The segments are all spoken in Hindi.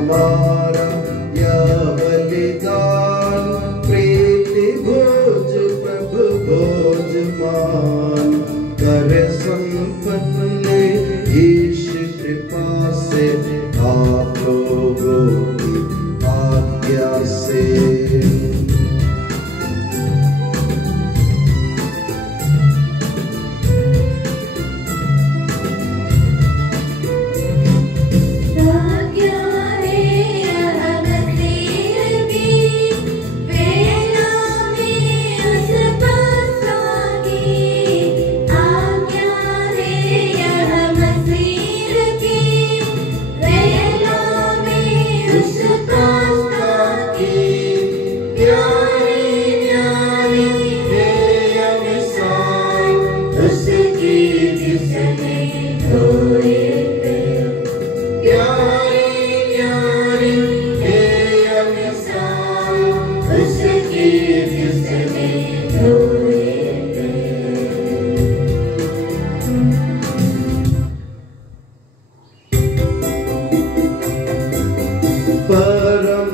हमारा यह बलिदान, प्रीति भोज प्रभु भोज मान। कर संपन्न ईश कृपा से, आप लोगों की आज्ञा से। परम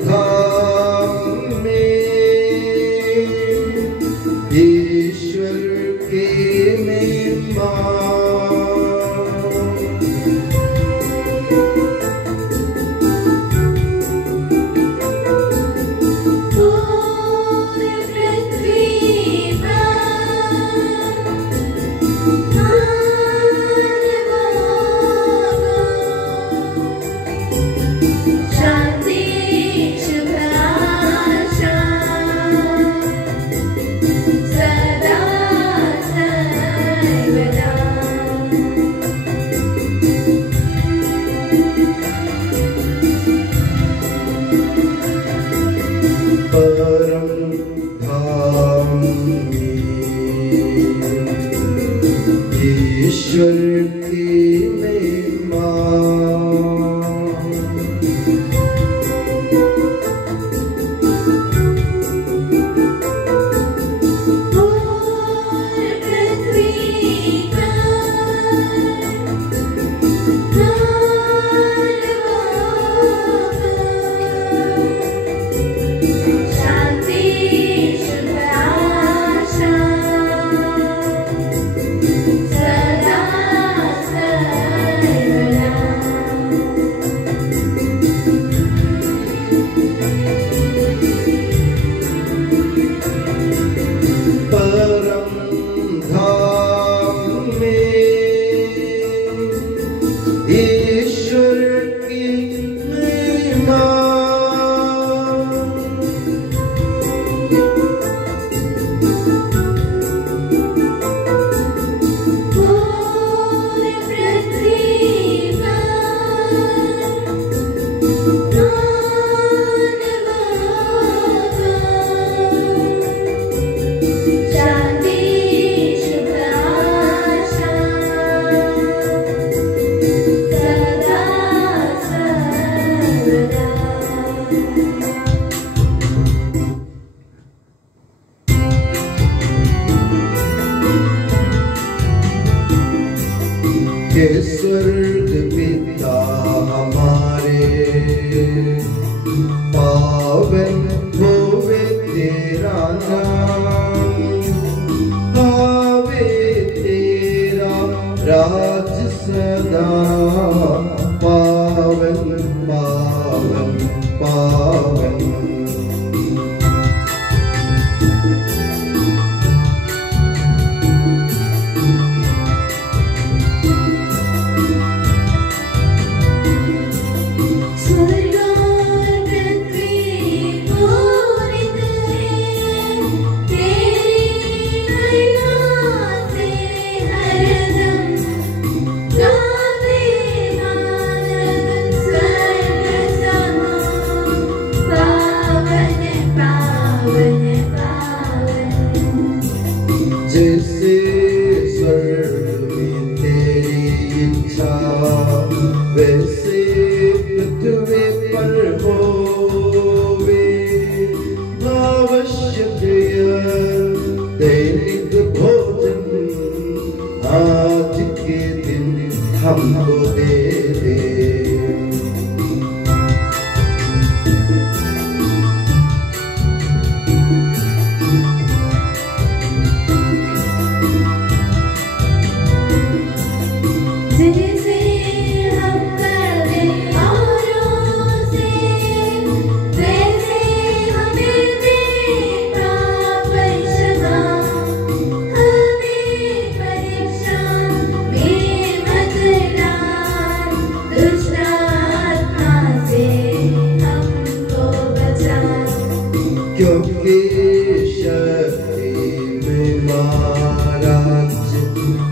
धाम में ईश्वर की महिमा, परम धाम में ईश्वर की महिमा। के स्वर्ग पिता हमारे, पावन होवे तेरा नाम, आवे तेरा राज सदा, पावन पावन पावन। जैसे स्वर्ग में तेरी इच्छा, वैसे पृथ्वी पर होवे। आवश्यक दैनिक भोजन आज के दिन हमको दे दे।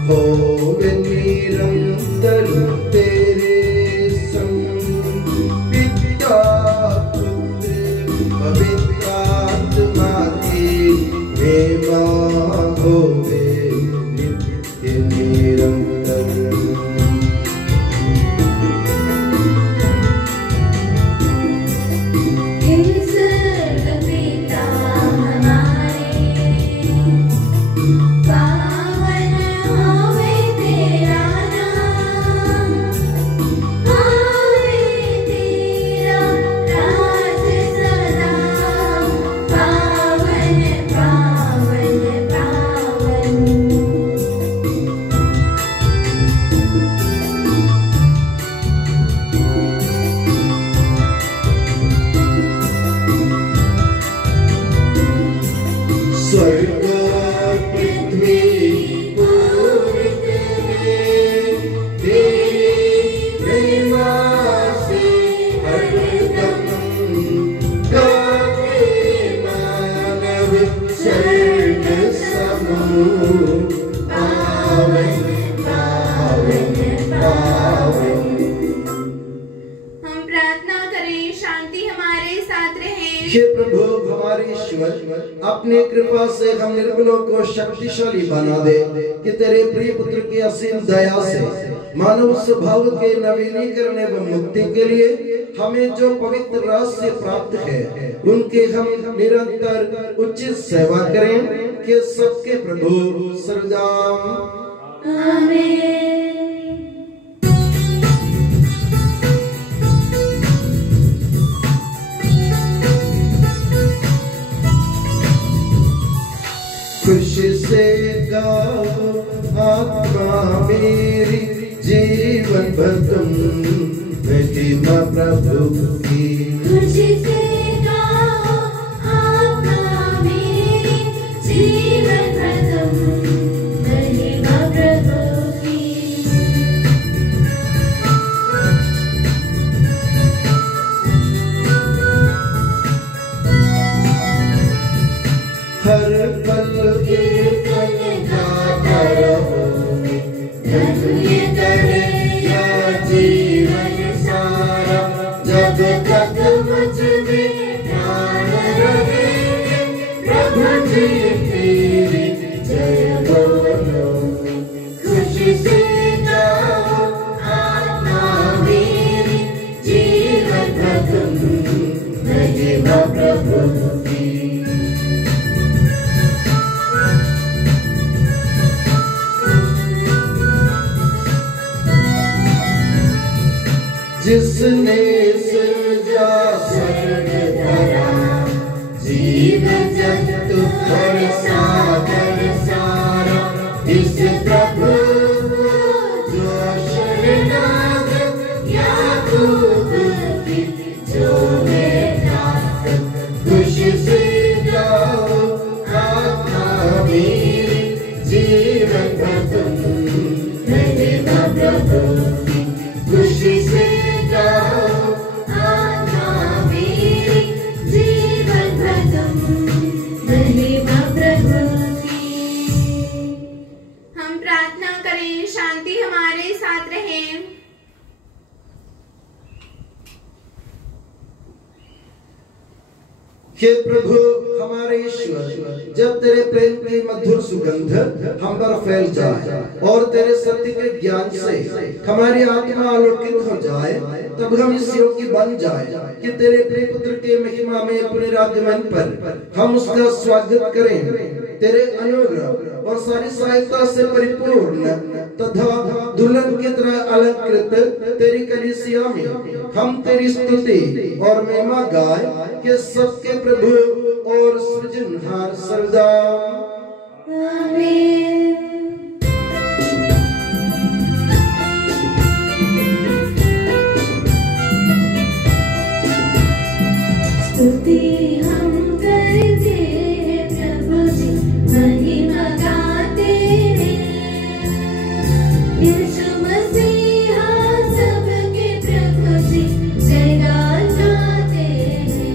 होवे निरंतर तेरे संग। पिता पुत्र पवित्र आत्मा की महिमा होवे नित्य निरंतर। स्वर्ग पृथ्वी पूरित है तेरी महिमा से हरदम। गाते मानव स्वर्ग समूह पावन पावन पावन। हम प्रार्थना करें, शांति हमारे साथ रहे। हे प्रभु हमारे ईश्वर, अपनी कृपा से हम निर्बलों को शक्तिशाली बना दे कि तेरे प्रिय पुत्र की असीम दया से मानव स्वभाव के नवीनीकरण एवं मुक्ति के लिए हमें जो पवित्र रहस्य प्राप्त है उनके हम निरंतर उचित सेवा करें कि सबके प्रभु सर्वदाम आमीन। खुशी से गाओ आत्मा मेरी जीवन भर तुम महिमा प्रभु की। खुशी से गाओ आत्मा मेरी जीवन भर तुम महिमा प्रभु की। हर पल कीर्तन गाता रहो, धन्य करे या जीवन सारा। जब तक मुझ में प्राण रहेंगे प्रभु जी तेरी जय बोलो। खुशी से गाओ आत्मा मेरी जीवन भर तुम महिमा प्रभु की। जिसने सृजा स्वर्ग धरा, जीव जंतु और सागर सारा। इस प्रभु जो शरणागत याकूब की जो है प्राप्त। खुशी से गाओ आत्मा मेरी जीवन भर तुम महिमा प्रभु की। खुशी से शांति हमारे साथ रहे। हे प्रभु हमारे ईश्वर, जब तेरे प्रेम की मधुर सुगंध हम पर फैल जाए और तेरे सत्य के ज्ञान से हमारी आत्मा आलोकित हो जाए, तब हम इस योग्य बन जाए कि तेरे प्रिय पुत्र के महिमा में अपने राजमन पर हम उसका स्वागत करें। तेरे अनुग्रह और सारी सहायता से परिपूर्ण तथा दुल्हन की तरह अलंकृत तेरी कलीसिया में हम तेरी स्तुति और महिमा गाए कि सबके प्रभु और सृजनहार सर्वदा आमीन। स्तुति हम करते हैं प्रभु जी, महिमा गाते हैं। यीशु मसीहा सबके प्रभु जी, जय गाते हैं।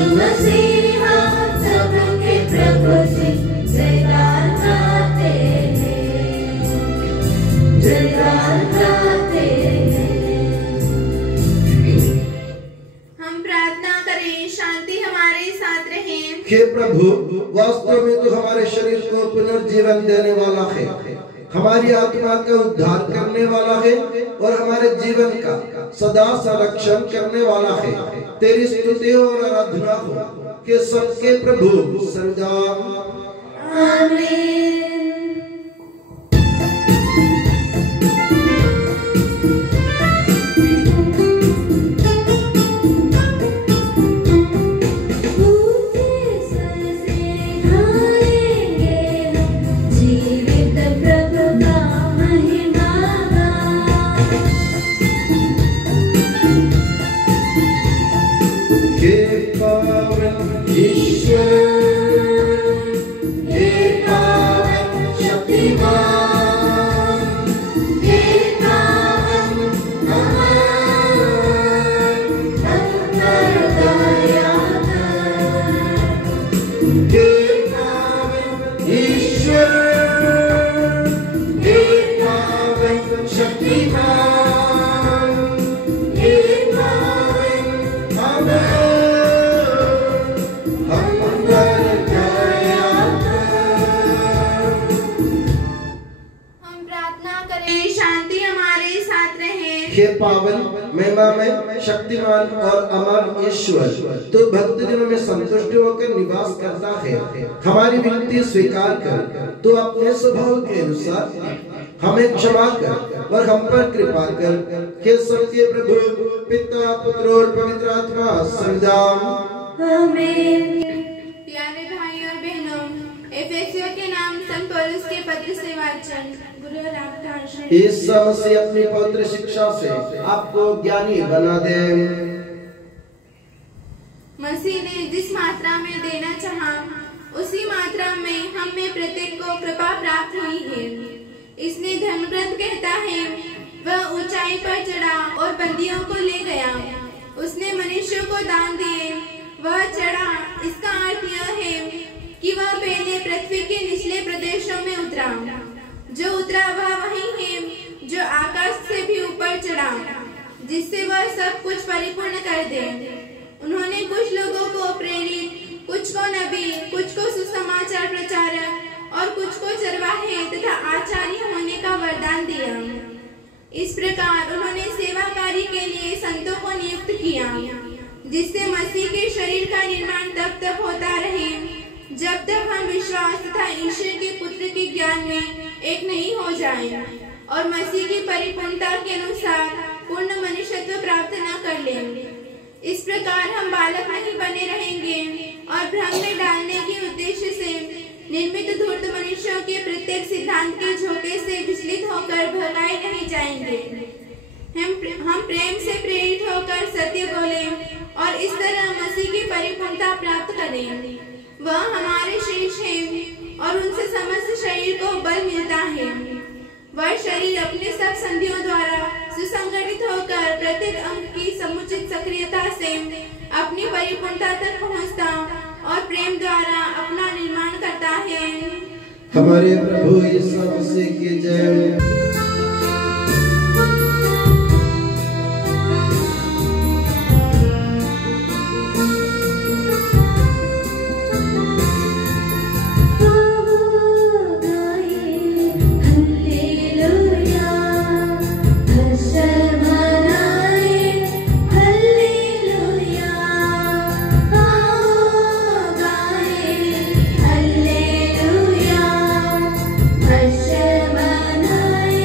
यीशु मसीह सबके प्रभु जी जयकार गाते हैं, जयकार गाते हैं। हम प्रार्थना करें, शांति हमारे साथ रहे। हे प्रभु, वास्तव में तो हमारे शरीर को पुनर्जीवन देने वाला है, हमारी आत्मा का उद्धार करने वाला है और हमारे जीवन का सदा संरक्षण करने वाला है। तेरी स्तुति और आराधना हो कि सबके प्रभु सर्वदा आमीन। पावन महिमामय शक्तिमान और अमर ईश्वर, तो भक्त जनों में संतुष्ट होकर निवास करता है। हमारी विनती स्वीकार कर, तो अपने स्वभाव के अनुसार हमें क्षमा कर और हम पर कृपा कर, कि सबके प्रभु पिता पुत्र और पवित्र आत्मा सर्वदा आमीन। प्यारे भाई और बहनों, एफेसियों के नाम संत पौलुस के पत्र से वाचन। ईसा मसीह अपनी पवित्र शिक्षा से आपको ज्ञानी बना दे। मसीह ने जिस मात्रा में देना चाहा, उसी मात्रा में हम में प्रत्येक को कृपा प्राप्त हुई है। इसने धर्मग्रंथ कहता है, वह ऊंचाई पर चढ़ा और बंदियों को ले गया। उसने मनुष्यों को दान दिए। वह चढ़ा, इसका अर्थ यह है कि वह पहले पृथ्वी के निचले प्रदेशों में उतरा। जो उतरा वह वही है जो आकाश से भी ऊपर चढ़ा, जिससे वह सब कुछ परिपूर्ण कर दे। उन्होंने कुछ लोगों को प्रेरित, कुछ को नबी, कुछ को सुसमाचार प्रचारक और कुछ को चरवाहे तथा आचार्य होने का वरदान दिया। इस प्रकार उन्होंने सेवा कार्य के लिए संतों को नियुक्त किया, जिससे मसीह के शरीर का निर्माण तब तक होता रहे जब तक हम विश्वास तथा ईश्वर के पुत्र के ज्ञान में एक नहीं हो जाएं और मसीह की परिपूर्णता के अनुसार पूर्ण मनुष्यत्व प्राप्त न कर लें। इस प्रकार हम बालक नहीं बने रहेंगे और भ्रम में डालने के उद्देश्य से निर्मित धूर्त मनुष्यों के प्रत्येक सिद्धांत के झोंके से विचलित होकर भगाए नहीं जाएंगे। हम प्रेम से प्रेरित होकर सत्य बोले और इस तरह मसीह की परिपूर्णता प्राप्त करें। वह हमारे शीर्ष है और उनसे समस्त शरीर को बल मिलता है। वह शरीर अपने सब संधियों द्वारा सुसंगठित होकर प्रत्येक अंग की समुचित सक्रियता से अपनी परिपूर्णता तक पहुंचता और प्रेम द्वारा अपना निर्माण करता है। हमारे प्रभु यीशु मसीह की जय। हल्लेलुया, हर्ष मनाए।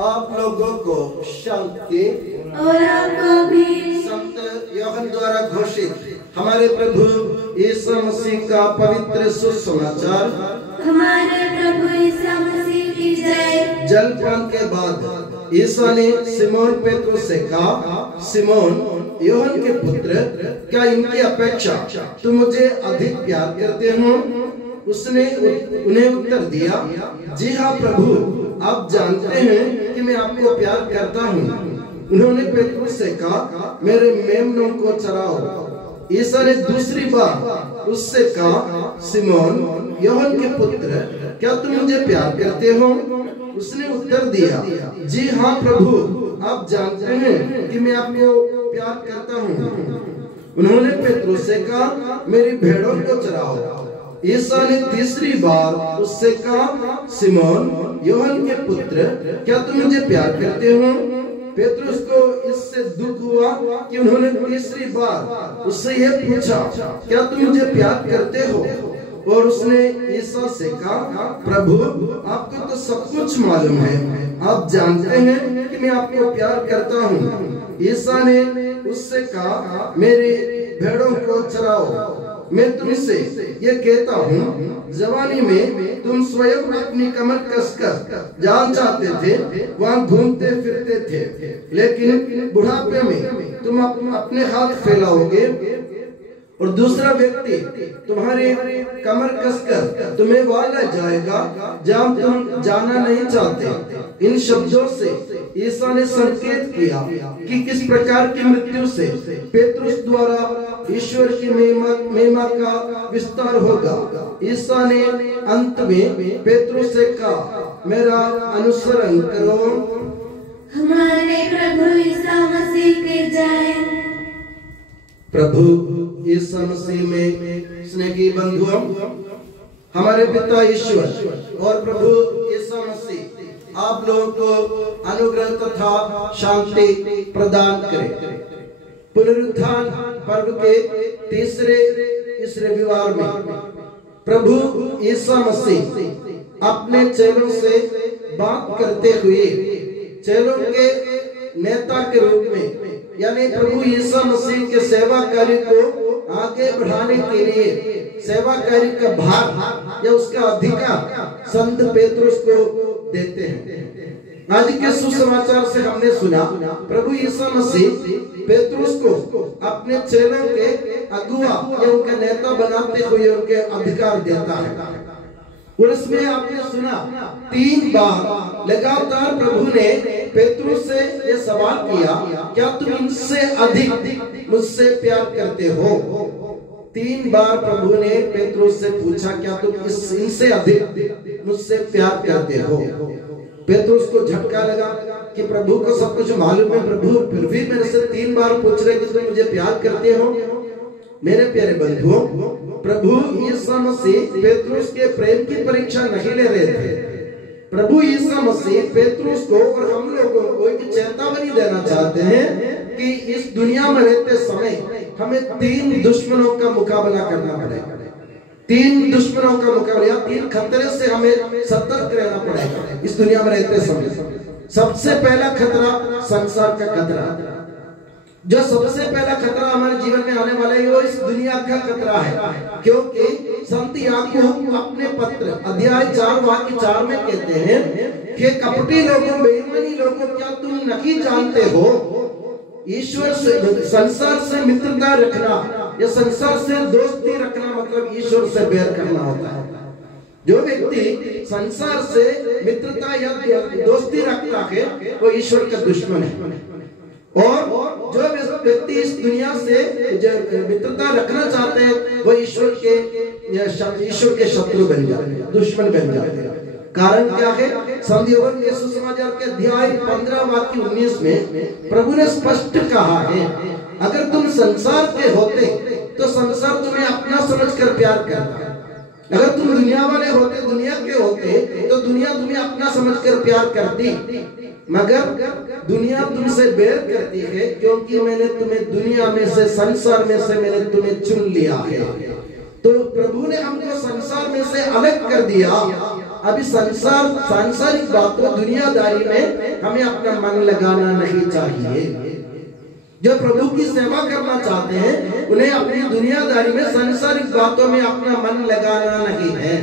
आप लोगों को शांति और आपको भी। संत यूहन्ना द्वारा घोषित हमारे प्रभु यीशु मसीह का पवित्र सुसमाचार। हमारे प्रभु यीशु मसीह की जय। जलपान के बाद यीशु ने सिमोन पेट्रोस से कहा, सिमोन यूहन्ना के पुत्र, क्या इनकी अपेक्षा तुम मुझे अधिक प्यार करते हो? उसने उन्हें उत्तर दिया, जी हाँ प्रभु, आप जानते हैं कि मैं आपको प्यार करता हूँ। उन्होंने पेट्रोस से कहा, मेरे मेमनों को चराओ। यीशु ने दूसरी बार उससे कहा, सिमोन यूहन्ना के पुत्र, क्या तुम मुझे प्यार करते हो? उसने उत्तर दिया, जी हाँ प्रभु, आप जानते हैं कि मैं आपको प्यार करता हूँ। उन्होंने पेट्रोस से कहा, मेरी भेड़ों को चराओ। यीशु ने तीसरी बार उससे कहा, सिमोन यूहन्ना के पुत्र, क्या तुम मुझे प्यार करते हो? पेट्रोस को इससे दुख हुआ कि उन्होंने तीसरी बार उससे यह पूछा, क्या तुम मुझे प्यार करते हो? और उसने यीशु से कहा, प्रभु, आपको तो सब कुछ मालूम है, आप जानते हैं कि मैं आपको प्यार करता हूँ। यीशु ने उससे कहा, मेरी भेड़ों को चराओ। मैं तुमसे ये कहता हूँ, जवानी में तुम स्वयं अपनी कमर कसकर जहाँ चाहते थे वहाँ घूमते फिरते थे, लेकिन बुढ़ापे में तुम अपने हाथ फैलाओगे और दूसरा व्यक्ति तुम्हारी कमर कसकर तुम्हें वहाँ ले जाएगा जहाँ तुम जाना नहीं चाहते। इन शब्दों से यीशु ने संकेत किया कि किस प्रकार की मृत्यु से पेट्रोस द्वारा ईश्वर की महिमा का विस्तार होगा। यीशु ने अंत में पेट्रोस से कहा, मेरा अनुसरण करो। हमारे प्रभु यीशु मसीह की जय। प्रभु यीशु मसीह में स्नेही बंधुओं, हमारे पिता ईश्वर और प्रभु यीशु मसीह आप लोगों को अनुग्रह तथा शांति प्रदान करे। पुनरुत्थान पर्व के तीसरे इस रविवार में प्रभु यीशु मसीह अपने चेलों से बात करते हुए चेलों के नेता के रूप में, यानी प्रभु यीशु मसीह के सेवा कार्य को आगे बढ़ाने के लिए सेवा कार्य का भार या उसका अधिकार संत पेट्रोस को देते हैं। आज के सुसमाचार से हमने सुना प्रभु यीशु मसीह पेट्रोस को अपने चेलों के अगुआ या उनके नेता बनाते हुए उनके अधिकार देता है। और इसमें आपने सुना 3 बार लगातार प्रभु ने पेट्रोस से ये सवाल किया, क्या तुम इनसे अधिक मुझसे प्यार करते हो? 3 बार प्रभु ने पेट्रोस से पूछा, क्या तुम इनसे अधिक मुझसे प्यार करते हो? पेट्रोस को झटका लगा कि प्रभु को सब कुछ मालूम है, प्रभु फिर भी मेरे से 3 बार पूछ रहे कि तुम मुझे प्यार करते हो। मेरे प्यारे बंधुओं, प्रभु यीशु मसीह पेट्रोस के प्रेम की परीक्षा नहीं ले रहे थे। प्रभु यीशु मसीह पेट्रोस को और हम लोगों को एक चेतावनी देना चाहते हैं कि इस दुनिया में रहते समय हमें 3 दुश्मनों का मुकाबला करना पड़ेगा। 3 दुश्मनों का मुकाबला, 3 खतरे से हमें सतर्क रहना पड़ेगा इस दुनिया में रहते समय। सबसे पहला खतरा संसार का खतरा। जो सबसे पहला खतरा हमारे जीवन में आने वाला है वो इस दुनिया का खतरा है, क्योंकि संत याकूब अपने पत्र अध्याय 4 वाक्य 4 में कहते हैं कि कपटी लोगों, बेईमानी लोगों, क्या तुम नहीं जानते हो ईश्वर से, संसार से मित्रता रखना या संसार से दोस्ती रखना मतलब ईश्वर से बैर करना होता है। जो व्यक्ति संसार से मित्रता या दोस्ती रखता है वो ईश्वर का दुश्मन है, और जो व्यक्ति इस दुनिया से जो मित्रता रखना चाहते हैं वो ईश्वर के शत्रु बन जाते हैं, दुश्मन बन जाते हैं। कारण क्या है? संत यूहन्ना के सुसमाचार के अध्याय 15 वाक्य 19 में प्रभु ने स्पष्ट कहा है, अगर तुम संसार के होते तो संसार तुम्हें अपना समझकर प्यार करता। अगर तुम दुनिया वाले होते, दुनिया के होते, तो दुनिया तुम्हें अपना समझकर प्यार करती, मगर दुनिया तुमसे बैर करती है, क्योंकि मैंने तुम्हें दुनिया में से, संसार में से मैंने तुम्हें चुन लिया है। तो प्रभु ने हमको संसार में से अलग कर दिया अभी सांसारिक बातों दुनियादारी में हमें अपना मन लगाना नहीं चाहिए। जो प्रभु की सेवा करना चाहते हैं उन्हें अपनी दुनियादारी में सांसारिक बातों में अपना मन लगाना नहीं है।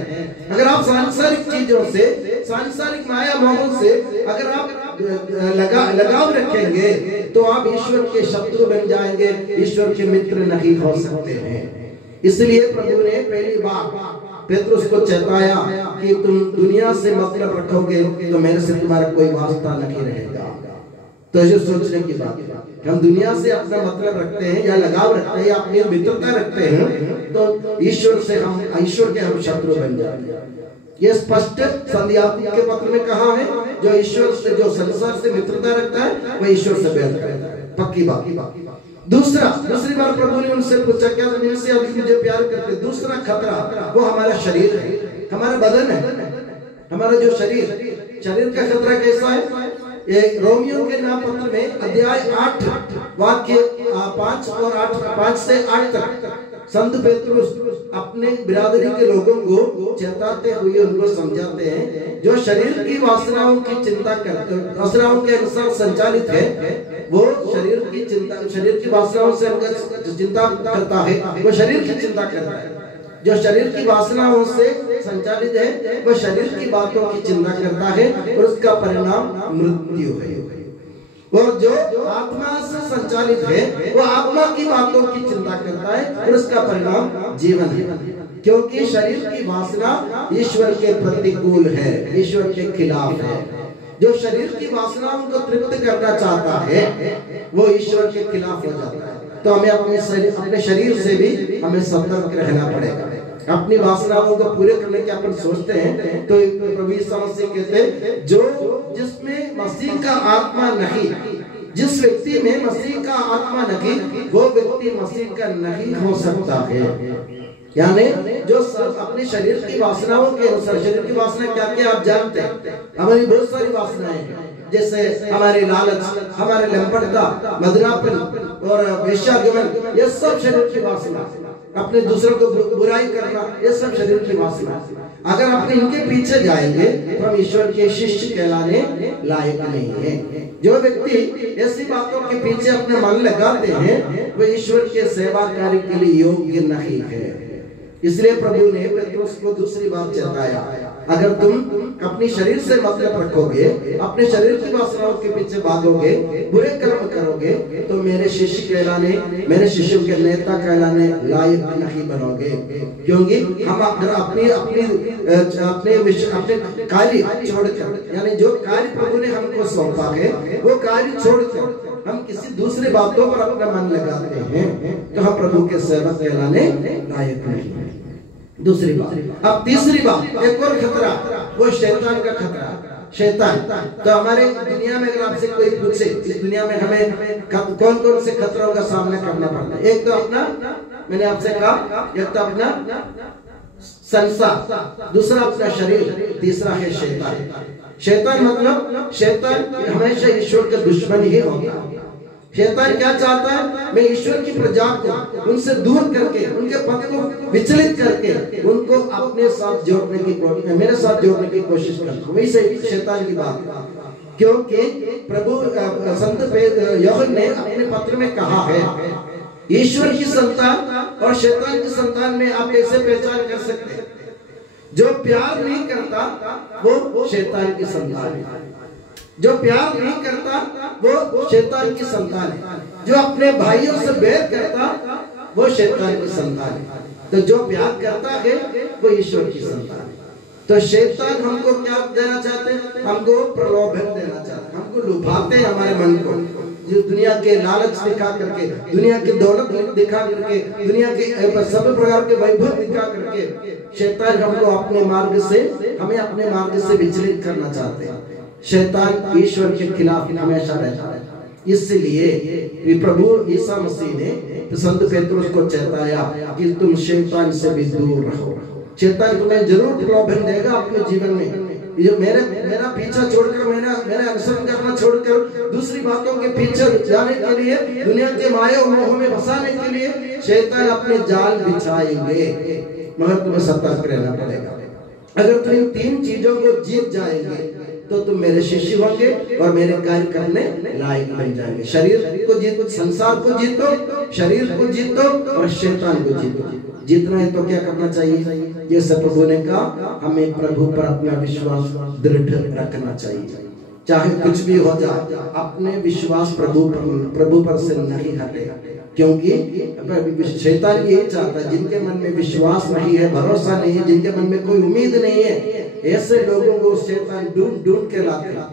अगर आप सांसारिक चीजों से, सांसारिक माया मोह से अगर आप लगाव रखेंगे तो आप ईश्वर के शत्रु बन जाएंगे, ईश्वर के मित्र नहीं हो सकते हैं। इसलिए प्रभु ने पहली बार पेतरुस को चेताया कि तुम दुनिया से मतलब रखोगे तो मेरे से तुम्हारा कोई वास्ता नहीं रहेगा। तो जो सोचने की बात है, हम दुनिया से अपना मतलब रखते हैं या लगाव रखते हैं या अपनी मित्रता रखते हैं तो ईश्वर से हम शत्रु बन जाते हैं। ये स्पष्ट संध्यात्मक के पत्र में कहा है, जो ईश्वर से, जो संसार से मित्रता रखता है वह ईश्वर से बैर करता है, पक्की बात। दूसरी बार प्रभु ने उनसे पूछा, क्या तुम इनसे अधिक मुझे प्यार करते? दूसरा खतरा वो हमारा शरीर है, हमारा बदन है, हमारा जो शरीर का खतरा कैसा है? रोमियो के नाम पत्र में अध्याय 8 वाक्य 5 से 8 तक संत पेतरुस अपने बिरादरी के लोगों को चेताते हुए उनको समझाते हैं, जो शरीर की वासनाओं की चिंता करते, वासनाओं के अनुसार संचालित है, वो शरीर की वासनाओं से चिंता करता है, वो शरीर की चिंता करता है। जो शरीर की वासनाओं से संचालित है वह शरीर की बातों की चिंता करता है और उसका परिणाम मृत्यु है। और जो आत्मा से संचालित है वो आत्मा की बातों की चिंता करता है और उसका परिणाम जीवन है। क्योंकि शरीर की वासना ईश्वर के प्रतिकूल है, ईश्वर के खिलाफ है। जो शरीर की वासनाओं को तृप्त करना चाहता है वो ईश्वर के खिलाफ हो जाता है। तो हमें अपने शरीर से भी हमें सतर्क रहना पड़ेगा। अपनी वासनाओं को पूरे करने के अपन सोचते हैं तो प्रभु यीशु मसीह कहते हैं, जो जिसमें मसीह का आत्मा नहीं, जिस व्यक्ति में मसीह का आत्मा नहीं वो व्यक्ति मसीह का नहीं हो सकता है। यानी जो अपने शरीर की वासनाओं के अनुसार, शरीर की वासना क्या क्या आप जानते हैं, हमारी बहुत सारी वासनाएं हैं, जैसे हमारी लालच, हमारे लंपटता, मदिरापन और वेश्यागमन, ये सब शरीर की वासना। अपने दूसरों को बुराई करना, ये सब शरीर की वासना। अगर आप इनके पीछे जाएंगे तो हम ईश्वर के शिष्य कहलाने लायक नहीं है। जो व्यक्ति ऐसी बातों के पीछे अपने मन लगाते हैं वो ईश्वर के सेवा कार्य के लिए योग्य नहीं है। इसलिए प्रभु ने पेतरुस को दूसरी बार चेताया, अगर तुम अपनी शरीर से मतलब रखोगे, अपने शरीर की वासनाओं के पीछे भागोगे, बुरे कर्म करोगे तो मेरे शिष्य कहलाने, मेरे शिष्यों के नेता कहलाने लायक नहीं बनोगे। क्योंकि हम अगर अपने कार्य छोड़कर, यानी जो कार्य प्रभु ने हमको सौंपा है वो कार्य छोड़कर हम किसी दूसरी बातों पर अपना मन लगाते हैं तो हम प्रभु के सेवक कहलाने लायक नहीं। दूसरी बात। अब तीसरी बात, एक और खतरा, वो शैतान का खतरा। शैतान तो हमारे दुनिया में अगर आपसे कोई पूछे इस दुनिया में हमें कौन कौन से खतरों का सामना करना पड़ता है, एक तो अपना, मैंने आपसे कहा, एक तो अपना संसार, दूसरा अपना शरीर, तीसरा है शैतान। शैतान मतलब शैतान हमेशा ईश्वर का दुश्मन ही होगा। शैतान क्या चाहता है? मैं ईश्वर की प्रजा को उनसे दूर करके, उनके पथ को विचलित करके उनको अपने साथ जोड़ने की, मेरे साथ जोड़ने की कोशिश करता हूँ। वही से शैतान की बात। क्योंकि प्रभु संत यूहन्ना ने अपने पत्र में कहा है, ईश्वर की संतान और शैतान की संतान में आप कैसे पहचान कर सकते हैं? जो प्यार नहीं करता वो शैतान की संतान है। जो प्यार नहीं करता वो शैतान की संतान है। जो अपने भाइयों से बैर करता वो शैतान की संतान है। तो जो प्यार करता है वो ईश्वर की संतान है। तो शैतान हमको क्या देना चाहते हैं? हमको प्रलोभन देना चाहते हैं, हमको लुभाते हैं हमारे मन को, जो दुनिया के लालच दिखा करके, दुनिया की दौलत दिखा करके, दुनिया के सब प्रकार के वैभव दिखा करके शैतान हमको अपने मार्ग से, हमें अपने मार्ग से विचलित करना चाहते हैं। शैतान ईश्वर के खिलाफ हमेशा रहता है। इसलिए प्रभु यीशु मसीह ने संत पेतरुस को चेताया कि तुम शैतान से भी दूर रहो। शैतान तुम्हें जरूर प्रलोभन देगा अपने जीवन में। ये मेरा पीछा छोड़कर, मेरा अनुसरण करना छोड़कर दूसरी बातों के पीछे जाने के लिए, दुनिया के माया और मोह में फंसाने के लिए शैतान अपने जाल बिछाएंगे, मगर तुम्हें सतर्क रहना पड़ेगा। अगर तुम इन 3 चीजों को जीत जाएंगे तो तुम मेरे शिष्य होंगे और मेरे कार्य करने लायक बन जाएंगे। शरीर को जीतो, संसार को जीतो, शरीर को जीतो और शैतान को जीतो। जीतना है तो क्या करना चाहिए? जैसे प्रभु ने कहा, हमें प्रभु पर अपना विश्वास दृढ़ रखना चाहिए, चाहे कुछ भी हो जाए। अपने विश्वास प्रभु पर से नहीं हटे, क्योंकि शैतान यही चाहता है, जिनके मन में विश्वास नहीं है, भरोसा नहीं है, जिनके मन में कोई उम्मीद नहीं है, ऐसे लोगों को शैतान ढूंढ के लाते हैं।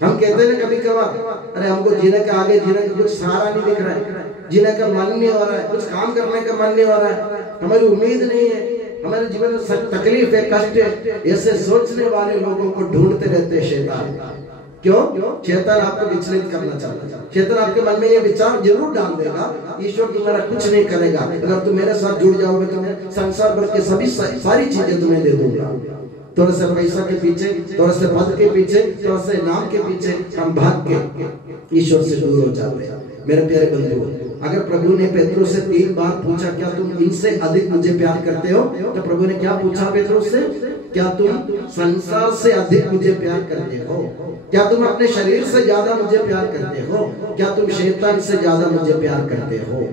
हम कहते हैं ना कभी कभार, अरे हमको जीने का आगे जीने का कुछ सहारा नहीं दिख रहा है, जीने का मन नहीं हो रहा है, कुछ काम करने का मन नहीं हो रहा है, हमारी उम्मीद नहीं है, हमारे जीवन में तकलीफ है, कष्ट है। ऐसे सोचने वाले लोगों को ढूंढते रहते हैं शैतान। क्यों? शैतान आपको विचलित करना चाहता है। शैतान आपके मन में ये विचार जरूर डाल देगा, ईश्वर तुम्हारा कुछ नहीं करेगा, अगर तुम मेरे साथ जुड़ जाओगे तो मैं संसार भर के सारी चीजें तुम्हें दे दूंगा। थोड़ा सा पैसा के पीछे, थोड़ा सा पद के पीछे, थोड़ा सा नाम के पीछे हम भाग के ईश्वर से दूर हो जाते हैं। मेरे प्यारे बंधुओं, अगर प्रभु ने पेट्रोस से 3 बार पूछा, क्या तुम इनसे अधिक मुझे प्यार करते हो? तो प्रभु ने क्या पूछा पेट्रोस से? क्या तुम संसार से अधिक मुझे प्यार करते हो? क्या तुम अपने शरीर से ज्यादा मुझे प्यार करते हो? क्या तुम शैतान से ज्यादा मुझे प्यार करते हो?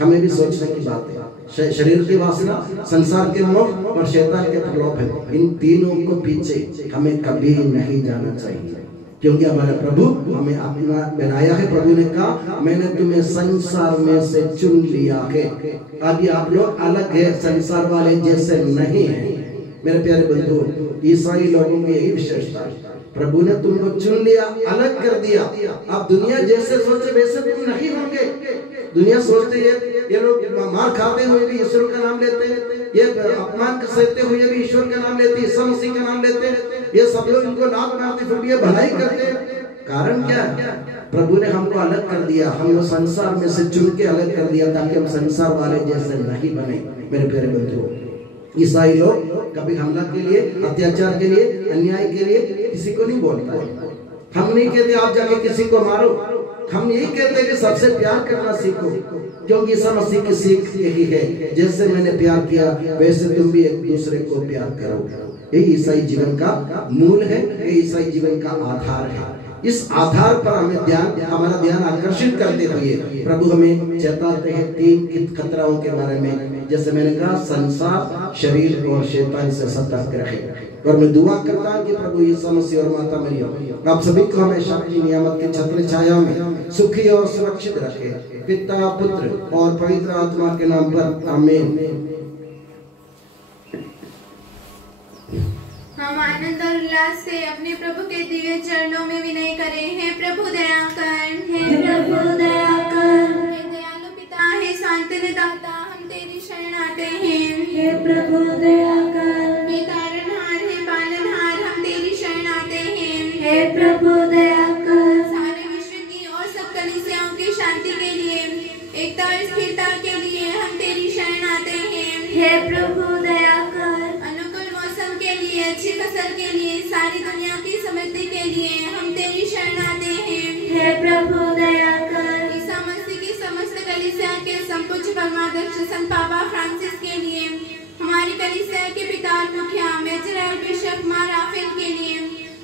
हमें भी सोचने की बात है। शरीर की वासना, संसार के मोह और शैतान के प्रलोभ है, इन तीनों को पीछे हमें कभी नहीं जाना चाहिए, क्योंकि हमारा प्रभु हमें अपना बनाया है। प्रभु ने कहा, मैंने तुम्हें संसार में से चुन लिया है। अभी आप लोग अलग है, संसार वाले जैसे नहीं है। मेरे प्यारे बंधुओं, ईसाई लोगों में यही विशेषता है, प्रभु ने तुमको चुन लिया, अलग कर दिया। अब दुनिया जैसे सोचे वैसे तुम नहीं होंगे। दुनिया सोचती है, ये लोग मार खाते हुए भी ईश्वर का नाम लेते हैं, ये अपमान सहते हुए भी ईश्वर का नाम लेते हैं, ईसा मसीह का नाम लेते हैं, ये सब लोग इनको लात मारते फिर भी ये भलाई करते हैं। कारण क्या है? प्रभु ने हमको अलग कर दिया, हमको संसार में से चुन के अलग कर दिया, ताकि हम संसार वाले जैसे नहीं बने। मेरे प्यारे बंधुओं, ईसाई लोग कभी हमला के लिए, अत्याचार के लिए, अन्याय के लिए किसी को नहीं बोलता। हम नहीं कहते आप जाके किसी को मारो, हम यही कहते हैं कि सबसे प्यार करना सीखो, क्योंकि ईसा मसीह की सीख यही है, जैसे मैंने प्यार किया वैसे तुम भी एक दूसरे को प्यार करो। ये ईसाई जीवन का मूल है, ये ईसाई जीवन का आधार है। इस आधार पर हमारा ध्यान आकर्षित करते हुए प्रभु हमें चेताते हैं 3 खतराओं के बारे में। जैसे मैंने कहा, संसार, शरीर और शैतान से सतर्क रहे। और मैं दुआ करता हूं कि प्रभु यीशु मसीह और माता मरियम आप सभी को हमेशा अपनी नियामत के छत्र छाया में सुखी और सुरक्षित रखे। पिता, पुत्र और पवित्र आत्मा के नाम पर आमीन। हम आनंद और उल्लास से अपने प्रभु के दिव्य चरणों में विनय करें। हे प्रभु दया कर, हे प्रभु दया कर। हे दयालु पिता, हे सांत्वना दाता, हम तेरी शरण आते हैं। हे प्रभु दया कर। हे तारणहार, हे पालनहार, हम तेरी शरण आते हैं। हे प्रभु दया कर। सारे विश्व की और सब कलीसियाओं की शांति के लिए, एकता और स्थिरता के लिए हम तेरी शरण आते हैं। हे प्रभु दया कर। अच्छी फसल के लिए, सारी दुनिया की समृद्धि के लिए हम तेरी शरण आते हैं। हे प्रभु दया कर। ईसा मसीह की समस्त कलीसिया के संपूज्य परमाध्यक्ष संत पापा फ्रांसिस के लिए, हमारी कलीसिया के पिता और मुखिया मेजर बिशप मां राफेल के लिए,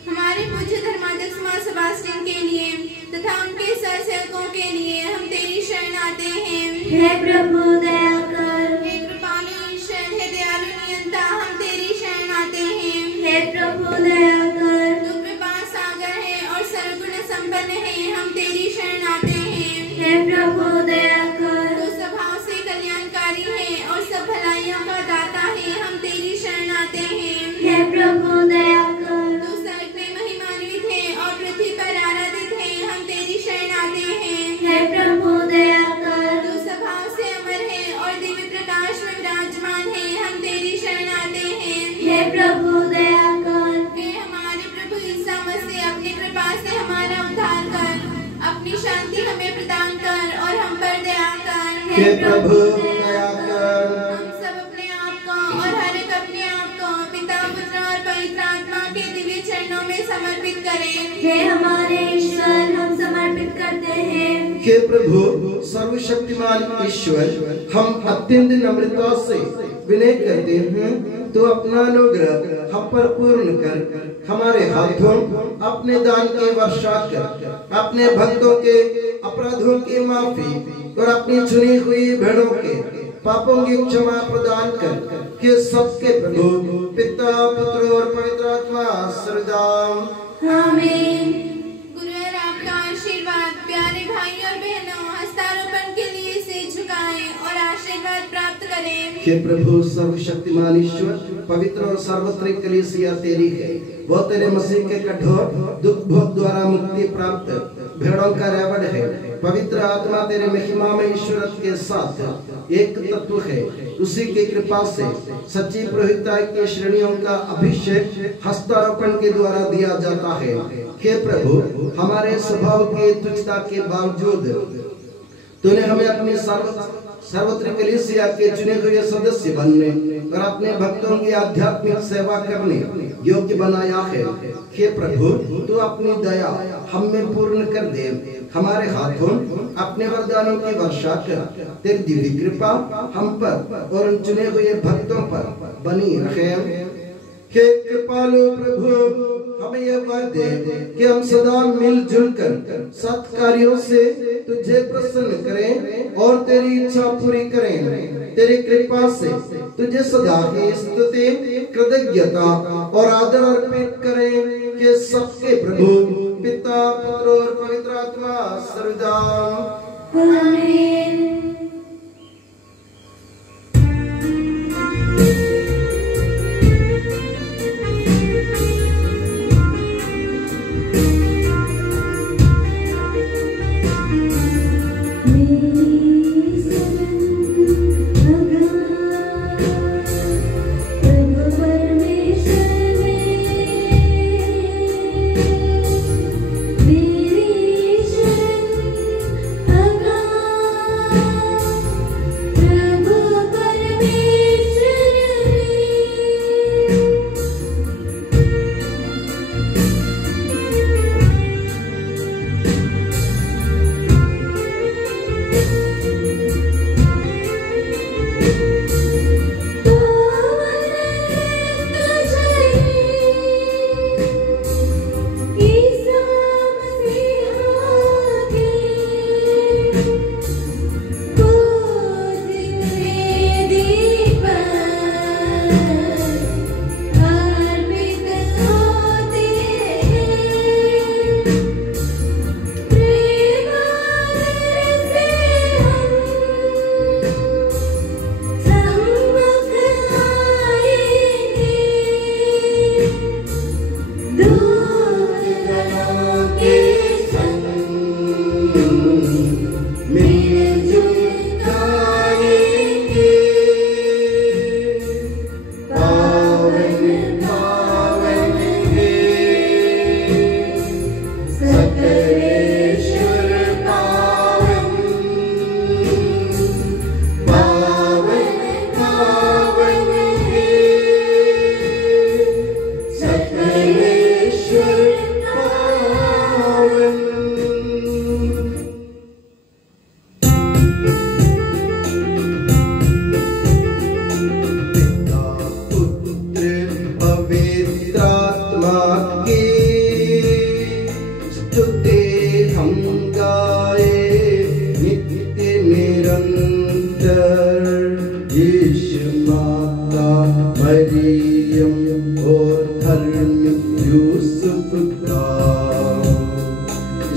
हमारे पूज्य धर्माध्यक्ष मां सेबास्टियन के लिए तथा उनके सहसेवकों के लिए हम तेरी शरण आते हैं। हे प्रभु दया कर। हे कृपालु ईश्वर, हे दयालु नियंता, हम तेरी शरण आते हैं। हे प्रभु दया कर। तू कृपा सागर है और सर्वगुण संपन्न है, हम तेरी शरण आते हैं। हे प्रभु दया कर। तू स्वभाव से कल्याणकारी है और सब भलाइयों का दाता है, हम तेरी शरण आते हैं। हे प्रभु दया कर। तू स्वर्ग में महिमान्वित है और पृथ्वी पर आराधित है, हम तेरी शरण आते हैं। हे प्रभु दया कर। तू स्वभाव से अमर है और दिव्य प्रकाश में विराजमान है, हम तेरी शरण आते हैं। हे प्रभु दया कर। हे हमारे प्रभु ईसा मसीह, अपनी कृपा से हमारा उद्धार कर, अपनी शांति हमें प्रदान कर और हम पर दया कर। हे प्रभु दया कर। हम सब अपने आप को और हर एक अपने आप को पिता, पुत्र और पवित्र आत्मा के दिव्य चरणों में समर्पित करें। हे हमारे ईश्वर, हम समर्पित करते हैं। हे प्रभु, सर्वशक्तिमान ईश्वर, हम अत्यंत नम्रता से विनय करते हैं, तो अपना अनुग्रह हम पर पूर्ण कर हमारे हाथों अपने दान की वर्षा कर अपने भक्तों के अपराधों की माफी और अपनी चुनी हुई भेड़ों के पापों की क्षमा प्रदान कर कि सबके प्रभु पिता पुत्र और पवित्र आत्मा सर्वदाम आमीन। गुरुवर आपका आशीर्वाद प्यारे भाई और बहनों हस्तारोपण के लिए सिर झुकाएं और आशीर्वाद प्राप्त करें। हे प्रभु सर्वशक्तिमान ईश्वर, पवित्र और सार्वत्रिक कलीसिया तेरी है, वो तेरे मसीह के कठोर दुख भोग द्वारा मुक्ति प्राप्त भेड़ों का रेवड़ है। पवित्र आत्मा तेरे महिमा में ईश्वर के साथ एक तत्व है, उसी की कृपा से सच्ची पुरोहिता की श्रेणियों का अभिषेक हस्तारोपण के द्वारा दिया जाता है। हे प्रभु, हमारे स्वभाव की तुच्छता के बावजूद तूने हमें अपनी सार्वत्रिक कलीसिया के चुने हुए सदस्य बनने और अपने भक्तों की आध्यात्मिक सेवा करने योग्य बनाया है। हे प्रभु, तू अपनी दया हम में पूर्ण कर दे, हमारे हाथों अपने वरदानों की वर्षा कर। तेरी दिव्य कृपा हम पर और उन चुने हुए भक्तों पर बनी रहे। हे कृपालु प्रभु, हमें यह वर दे कि हम सदा मिलजुल कर सत कार्यों से तुझे प्रसन्न करें और तेरी इच्छा पूरी करें। तेरी कृपा से तुझे सदा की स्तुति, कृतज्ञता और आदर अर्पित करें कि सबके प्रभु पिता पुत्र और पवित्र आत्मा सर्वदा आमीन।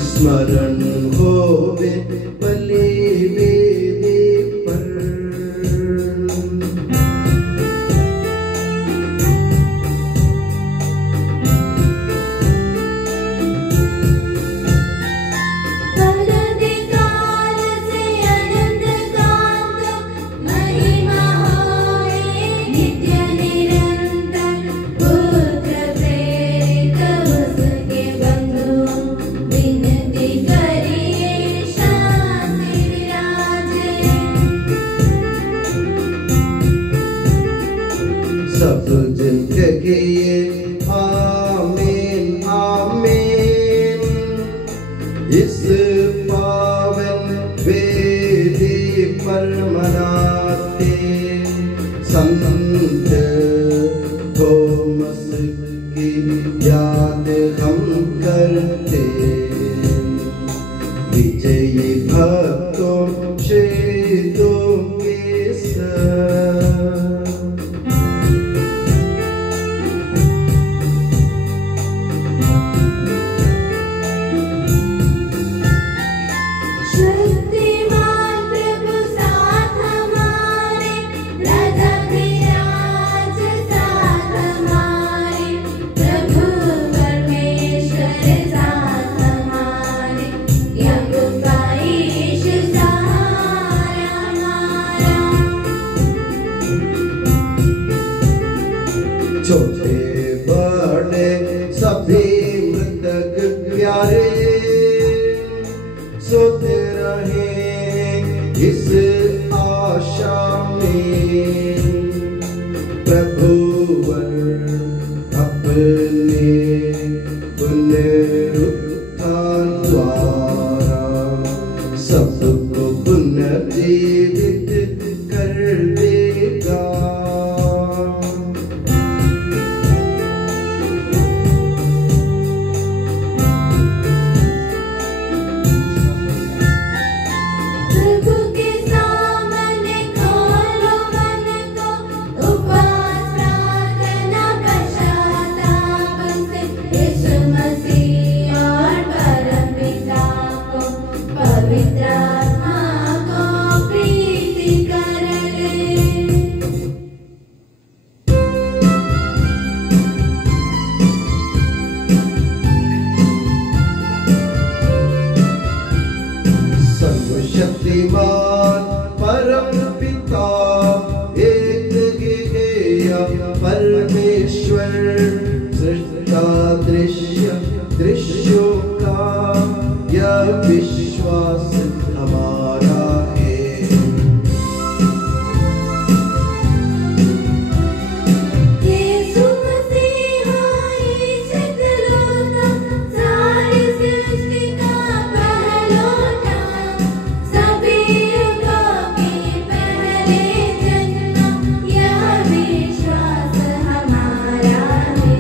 स्मरण होवे बलि वेदी पर। विनती करिए शांति प्यारे सोते रहे इस आशा में, प्रभुवर अपने पुनरुत्थान द्वारा सबको पुनर्जीवित कर देगा। शक्तिमान परम पिता एक गेय परमेश्वर, सृष्टा दृश्यों का यह विश्वास हमारा है। यीशु मसीह इकलौता सारी सृष्टि का पहलौठा, सभी युगों के पहले जन्मा, यह विश्वास हमारा है।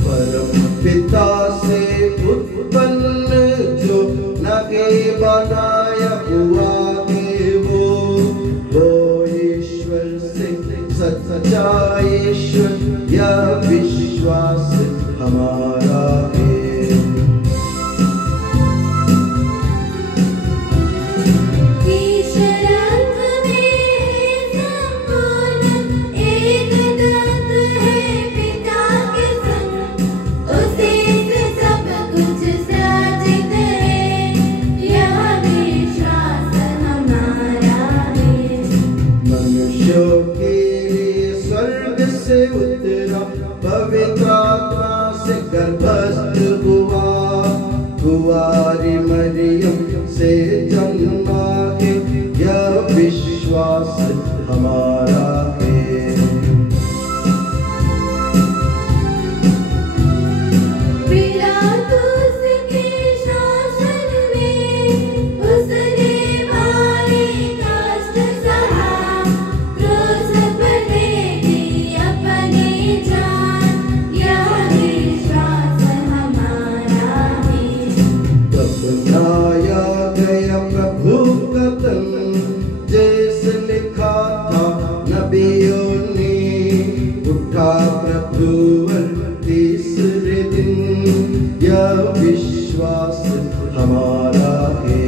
परम पिता से उत्पन्न जो न के बनाया हुआ है वो ईश्वर से सच्चा ईश्वर, यह विश्वास हमारा है। ईश्वरत्व में संपूर्ण एक तत्व है पिता के संग, उसी से सब कुछ सृजित है, यह विश्वास हमारा है। मनुष्यों के लिए स्वर्ग से उतरा, पवित्र आत्मा से गर्भस्थ हुआ, कुंवारी मरियम से जन्मा है, यह विश्वास हमारा है। पिलातुस के शासन में उसने भारी कष्ट सहा, क्रूस पर दे दी अपनी जान, यह विश्वास हमारा है। बनाया गया प्रभु का तन, जैसे लिखा था नबियों ने, उठा प्रभु तीसरे दिन, यह विश्वास हमारा है।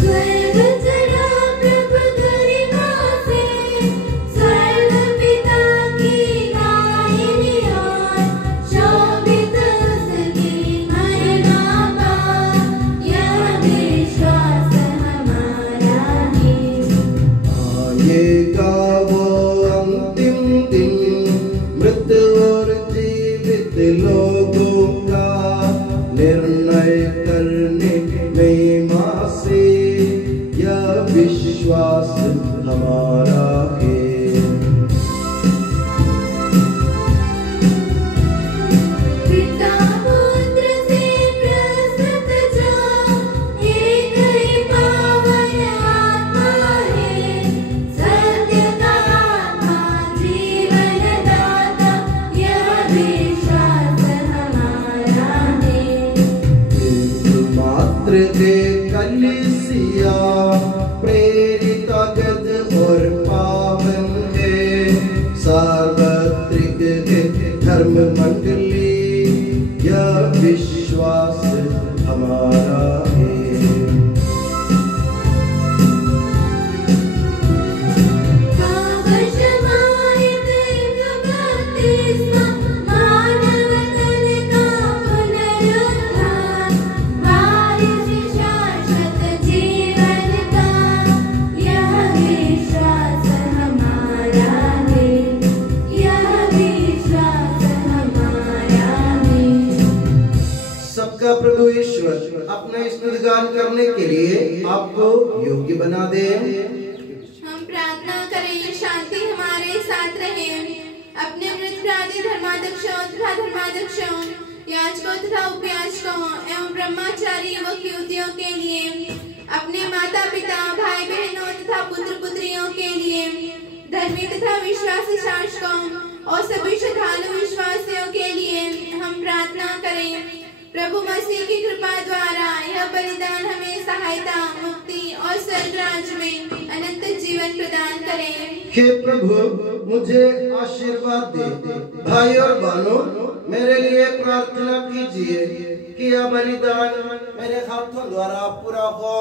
स्वर्ग चढ़ा प्रभु गरिमा से, स्वर्ग पिता की दाहिनी ओर, शोभित उसकी महिमा पार, यह विश्वास हमारा है। आएगा वो अंतिम दिन, मृत और जीवित लोगों का निर्णय करने महिमा से, यह विश्वास हमारा है। पिता पुत्र से प्रस्तुत जो एक ही पावन आत्मा है, सत्य का आत्मा जीवन दाता, यह विश्वास हमारा है। मात्र के कलीसिया प्रेरित अगद और पावन है, सार्वत्रिक है धर्म मंडली, यह विश्वास हमारा है। कावशमाहित एक बपतिस्मा, मानव तन का पुनरुद्धार, वारिस शाश्वत जीवन का, यह विश्वास हमारा है, यह विश्वास प्रभु ईश्वर अपना स्तुतिगान करने के लिए आपको योग्य बना दे। हम प्रार्थना करें, शांति हमारे साथ रहे। अपने मृतप्रादी धर्माध्यक्षों तथा धर्माध्यक्षों, याजकों तथा उपयाजकों एवं ब्रह्मचारी व युवतियों के लिए, अपने माता पिता भाई बहनों तथा पुत्र पुत्रियों के लिए, धर्मी तथा विश्वासी शासकों और सभी श्रद्धालु विश्वासियों के लिए हम प्रार्थना करें। प्रभु मसीह की कृपा द्वारा यह बलिदान हमें सहायता, मुक्ति और स्वर्ग राज्य में अनंत जीवन प्रदान करें। हे प्रभु मुझे आशीर्वाद दे। भाई और बहनों, मेरे लिए प्रार्थना कीजिए कि यह बलिदान मेरे हाथों द्वारा पूरा हो।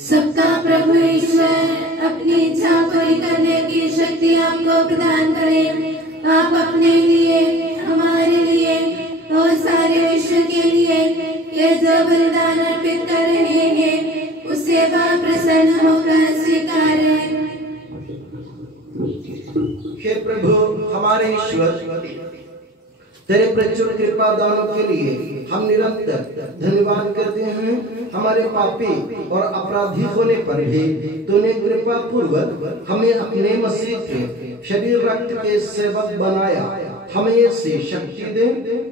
सबका प्रभु ईश्वर अपनी इच्छा पूरी करने की शक्ति आपको प्रदान करे। आप अपने लिए, हमारे लिए और सारे विश्व के लिए यह जो बलिदान अर्पित कर रहे हैं, उससे वह प्रसन्न होकर स्वीकारे। हे प्रभु हमारे ईश्वर, तेरे प्रचुर कृपा दानों के लिए हम निरंतर धन्यवाद करते हैं। हमारे पापी और अपराधी होने पर भी तूने कृपा पूर्वक हमें अपने मसीह के शरीर रक्त के सेवक बनाया। हमें ऐसी शक्ति दे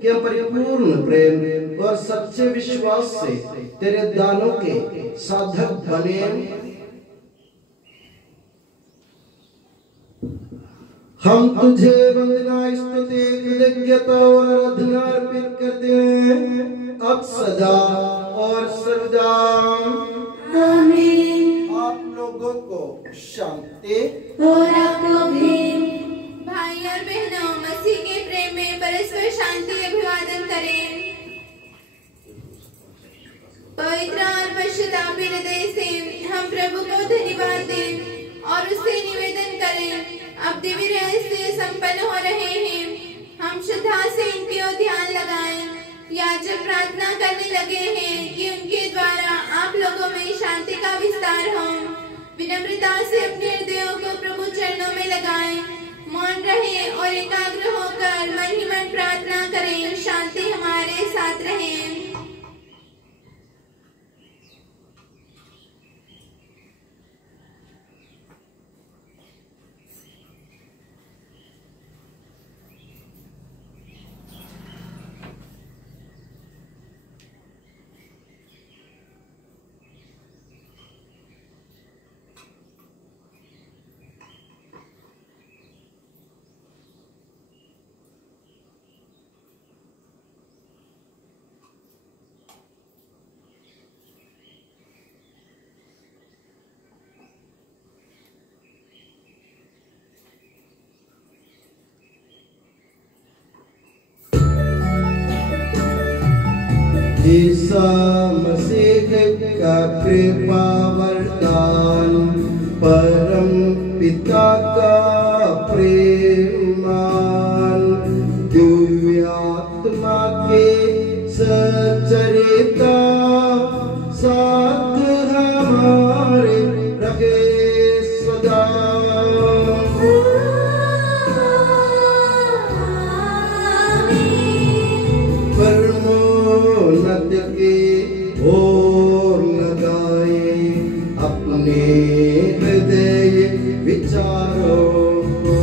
कि हम परिपूर्ण प्रेम और सच्चे विश्वास से तेरे दानों के साधक बने। हम तुझे वंदना, स्तुति, कृतज्ञता और आराधना अर्पित करते हैं, अब सदा और सर्वदा। आमीन। आप लोगों को शांति। और आपको भी। भाई और बहनों, मसीह के प्रेम में परस्पर शांति अभिवादन करें। पवित्र और पश्चातापी हृदय से हम प्रभु को धन्यवाद दें और उससे निवेदन करें। अब दिव्य रहस्य संपन्न हो रहे हैं। हम श्रद्धा से इनकी ओर ध्यान लगाएं। याजक प्रार्थना करने लगे हैं कि उनके द्वारा आप लोगों में शांति का विस्तार हो। विनम्रता से अपने हृदयों को प्रभु चरणों में लगाएं। मौन रहें और एकाग्र होकर मन ही मन प्रार्थना करें। शांति हमारे साथ रहे। ईसा मसीह का कृपा वरदान, परम पिता का प्रेमान, दिव्य आत्मा के सचरिता साथ हमारे रहे सदा। और लगाए अपने हृदय विचारों को।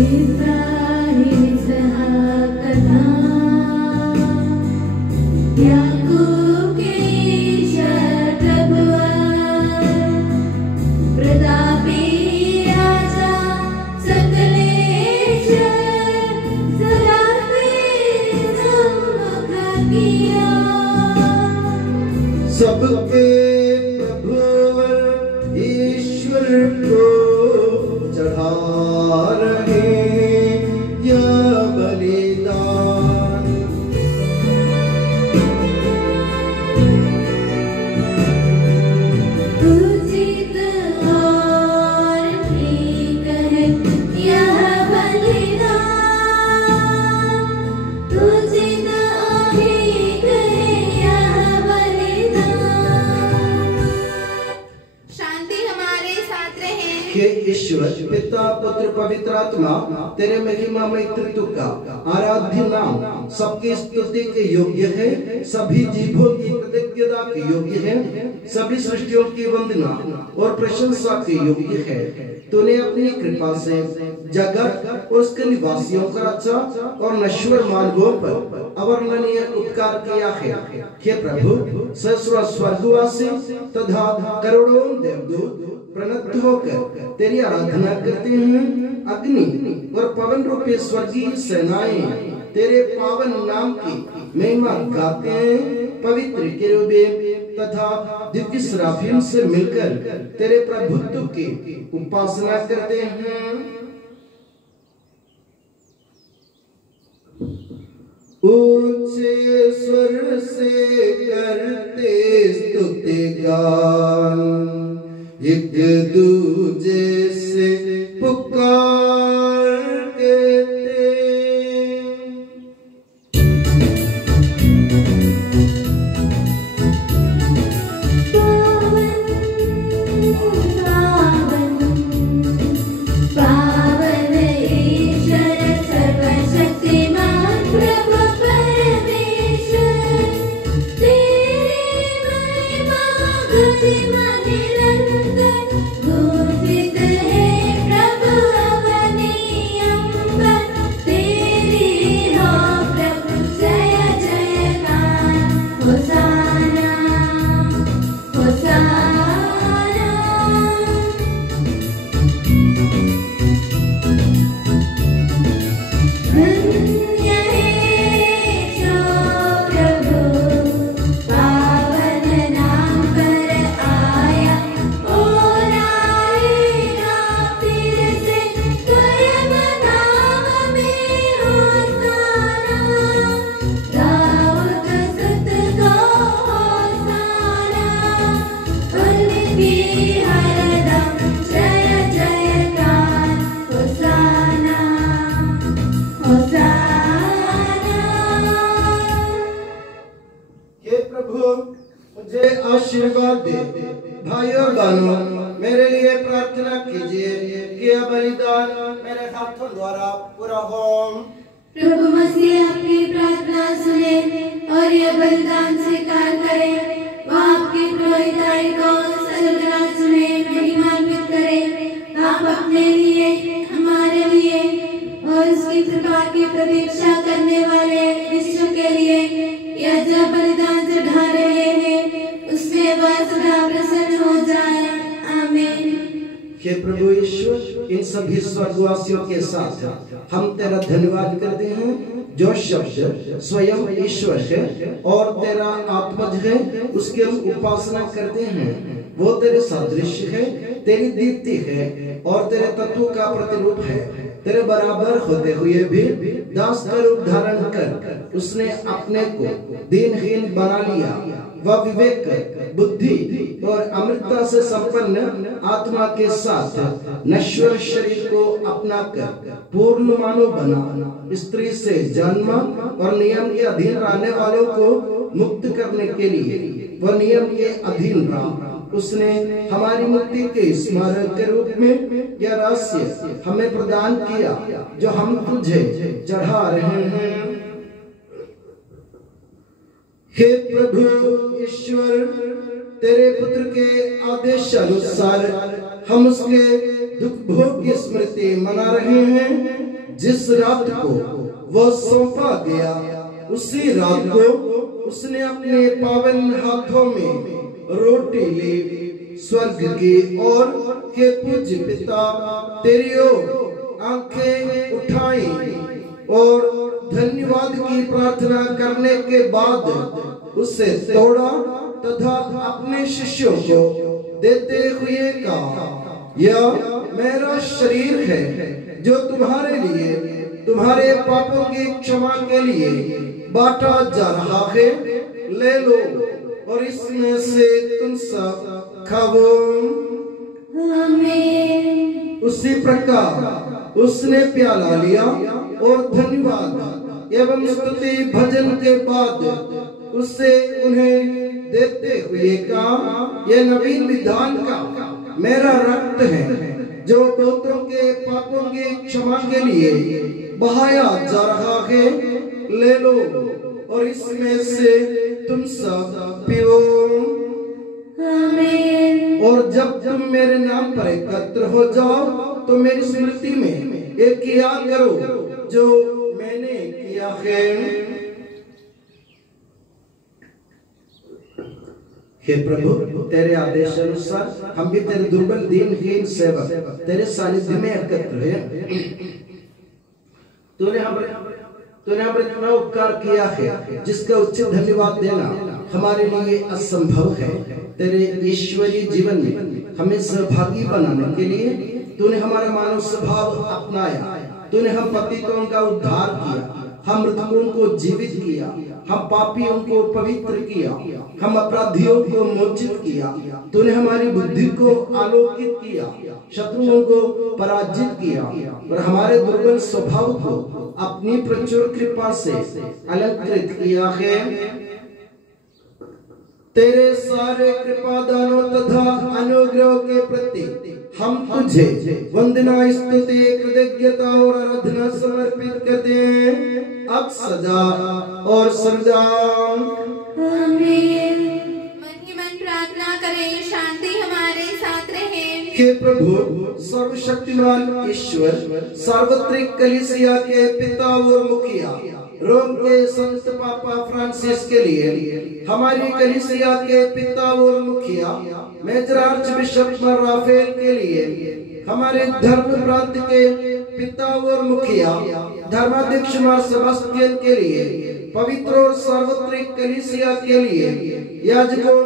इब्राहिम इसहाक कथा, याकूब के ईश्वर प्रभुआन, प्रतापी राजा सकलेश्वर, सदा तेरे सम्मुख किया। सबके प्रभुवर ईश्वर को चढ़ा रहे यह बलिदान। उचित और ठीक है यह बलिदान, उचित और ठीक है यह बलिदान। शांति हमारे साथ रहे। हे ईश्वर पिता पुत्र पवित्र आत्मा तेरे महिमामय त्रित्व का आराध्य नाम सबकी स्तुति के योग्य है, सभी जीवों की कृतज्ञता के योग्य है, सभी सृष्टियों की वंदना और प्रशंसा के योग्य है। तूने अपनी कृपा से जगत और उसके निवासियों का रक्षा और नश्वर मार्गों पर अवर्णनीय उपकार किया है। हे प्रभु सहस्रों स्वर्गवासी तथा करोड़ों देवदूत प्रणत होकर तेरी आराधना करते हैं। अग्नि और पवन रूपी स्वर्गीय सेनाएं तेरे पावन नाम की महिमा गाते हैं। पवित्र केरूबीम तथा दिव्य सराफीम से मिलकर तेरे प्रभुत्व की उपासना करते हैं। ऊंचे स्वर से करते स्तुति गान, एक दूजे से पुकार कहते। पावन ईश्वर सर्वशक्तिमान प्रभु परमेश्वर, तेरी महिमा गरिमा निरंतर घोषित है प्रभु अवनी अंबर, तेरी हो प्रभु जय जयकार। होसाना होसाना धन्य है जो प्रभु पावन नाम पर आया, और आएगा फिर से स्वयं नाम में होसाना। दाऊद सुत को होसाना, उनकी हरदम जय जयकार। होसाना होसाना। हे प्रभु मुझे आशीर्वाद दे। भाई और बहनों मेरे लिए प्रार्थना कीजिए कि यह बलिदान मेरे हाथों द्वारा पूरा हो। प्रभु मसीह आपकी प्रार्थना सुने और यह बलिदान स्वीकार करे। वह आपकी पुरोहिताई को स्वर्गराज में महिमान्वित करे। आप अपने लिए, हमारे लिए और उसकी कृपा की प्रतीक्षा करने वाले विश्व के लिए यह जो बलिदान चढ़ा रहे हैं उसमें वह सदा प्रसन्न हो जाए। आमीन। हे प्रभु ईश्वर इन सभी स्वर्गवासियों के साथ हम तेरा धन्यवाद करते हैं जो शब्द स्वयं ईश्वर है और तेरा आत्मज है, उसकी हम उपासना करते हैं। वो तेरे सादृश्य है, तेरी दीप्ति है और तेरे तत्व का प्रतिरूप है। तेरे बराबर होते हुए भी दास का रूप धारण कर उसने अपने को दीनहीन बना लिया। वह विवेक, बुद्धि और अमृतता से संपन्न आत्मा के साथ नश्वर शरीर को अपना कर पूर्ण मानव बना। स्त्री से जन्म और नियम के अधीन रहने वालों को मुक्त करने के लिए वह नियम के अधीन रहा। उसने हमारी मुक्ति के स्मारक के रूप में यह रहस्य हमें प्रदान किया जो हम तुझे चढ़ा रहे हैं। हे प्रभु ईश्वर तेरे पुत्र के आदेश अनुसार हम उसके दुख भोग की स्मृति मना रहे हैं। जिस रात को वह सौंपा गया उसी रात को उसने अपने पावन हाथों में रोटी ली, स्वर्ग की ओर के पूज्य पिता तेरी ओर आंखें उठाई और धन्यवाद की प्रार्थना करने के बाद उसे तोड़ा तथा अपने शिष्यों को देते हुए कहा, यह मेरा शरीर है जो तुम्हारे लिए तुम्हारे पापों की क्षमा के लिए बांटा जा रहा है। ले लो और इसमें से तुम सब खाओ। आमीन। उसी प्रकार उसने प्याला लिया और धन्यवाद एवं स्तुति भजन के बाद उससे उन्हें देते हुए कहा, यह नवीन विधान का मेरा रक्त है जो बहुतों के पापों के क्षमा के लिए बहाया जा रहा है, ले लो और इसमें से तुम सब पियो। आमीन। और जब तुम मेरे नाम पर एकत्र हो जाओ तो मेरी स्मृति में एक याद करो जो मैंने किया है। हे प्रभु, तेरे आदेश अनुसार हम भी तेरे दुर्बल दीनहीन सेवक तेरे सानिध्य में एकत्र हैं। तूने हमें इतना उपकार किया है जिसका उचित धन्यवाद देना हमारे लिए असंभव है। तेरे ईश्वरीय जीवन में हमें सहभागी बनाने के लिए तूने हमारा मानव स्वभाव अपनाया। तूने हम पतितों का उद्धार किया, हम मृतकों को जीवित किया, हम पापियों को पवित्र किया, हम अपराधियों को मोचित किया। तूने हमारी बुद्धि को आलोकित किया, शत्रुओं को पराजित किया और हमारे दुर्बल स्वभाव को अपनी प्रचुर कृपा से अलंकृत किया है। तेरे सारे कृपा दानों तथा अनुग्रह के प्रति हम तुझे वंदना, स्तुति, कृतज्ञता और आराधना समर्पित करते हैं अब सदा और सदा। आमीन। मन ही मन प्रार्थना करें, शांति हमारे साथ रहे। हे प्रभु, सर्वशक्तिमान ईश्वर, सार्वत्रिक कलीसिया के पिता और मुखिया रोम के संत पापा फ्रांसिस के लिए, हमारी कलीसिया के पिता और मुखिया मेजर आर्च बिशप राफेल के लिए, हमारे धर्म प्रांत के पिता और मुखिया धर्माध्यक्ष मार सेबास्टियन के लिए, पवित्र और सार्वत्रिक कलीसिया के लिए, याजकों,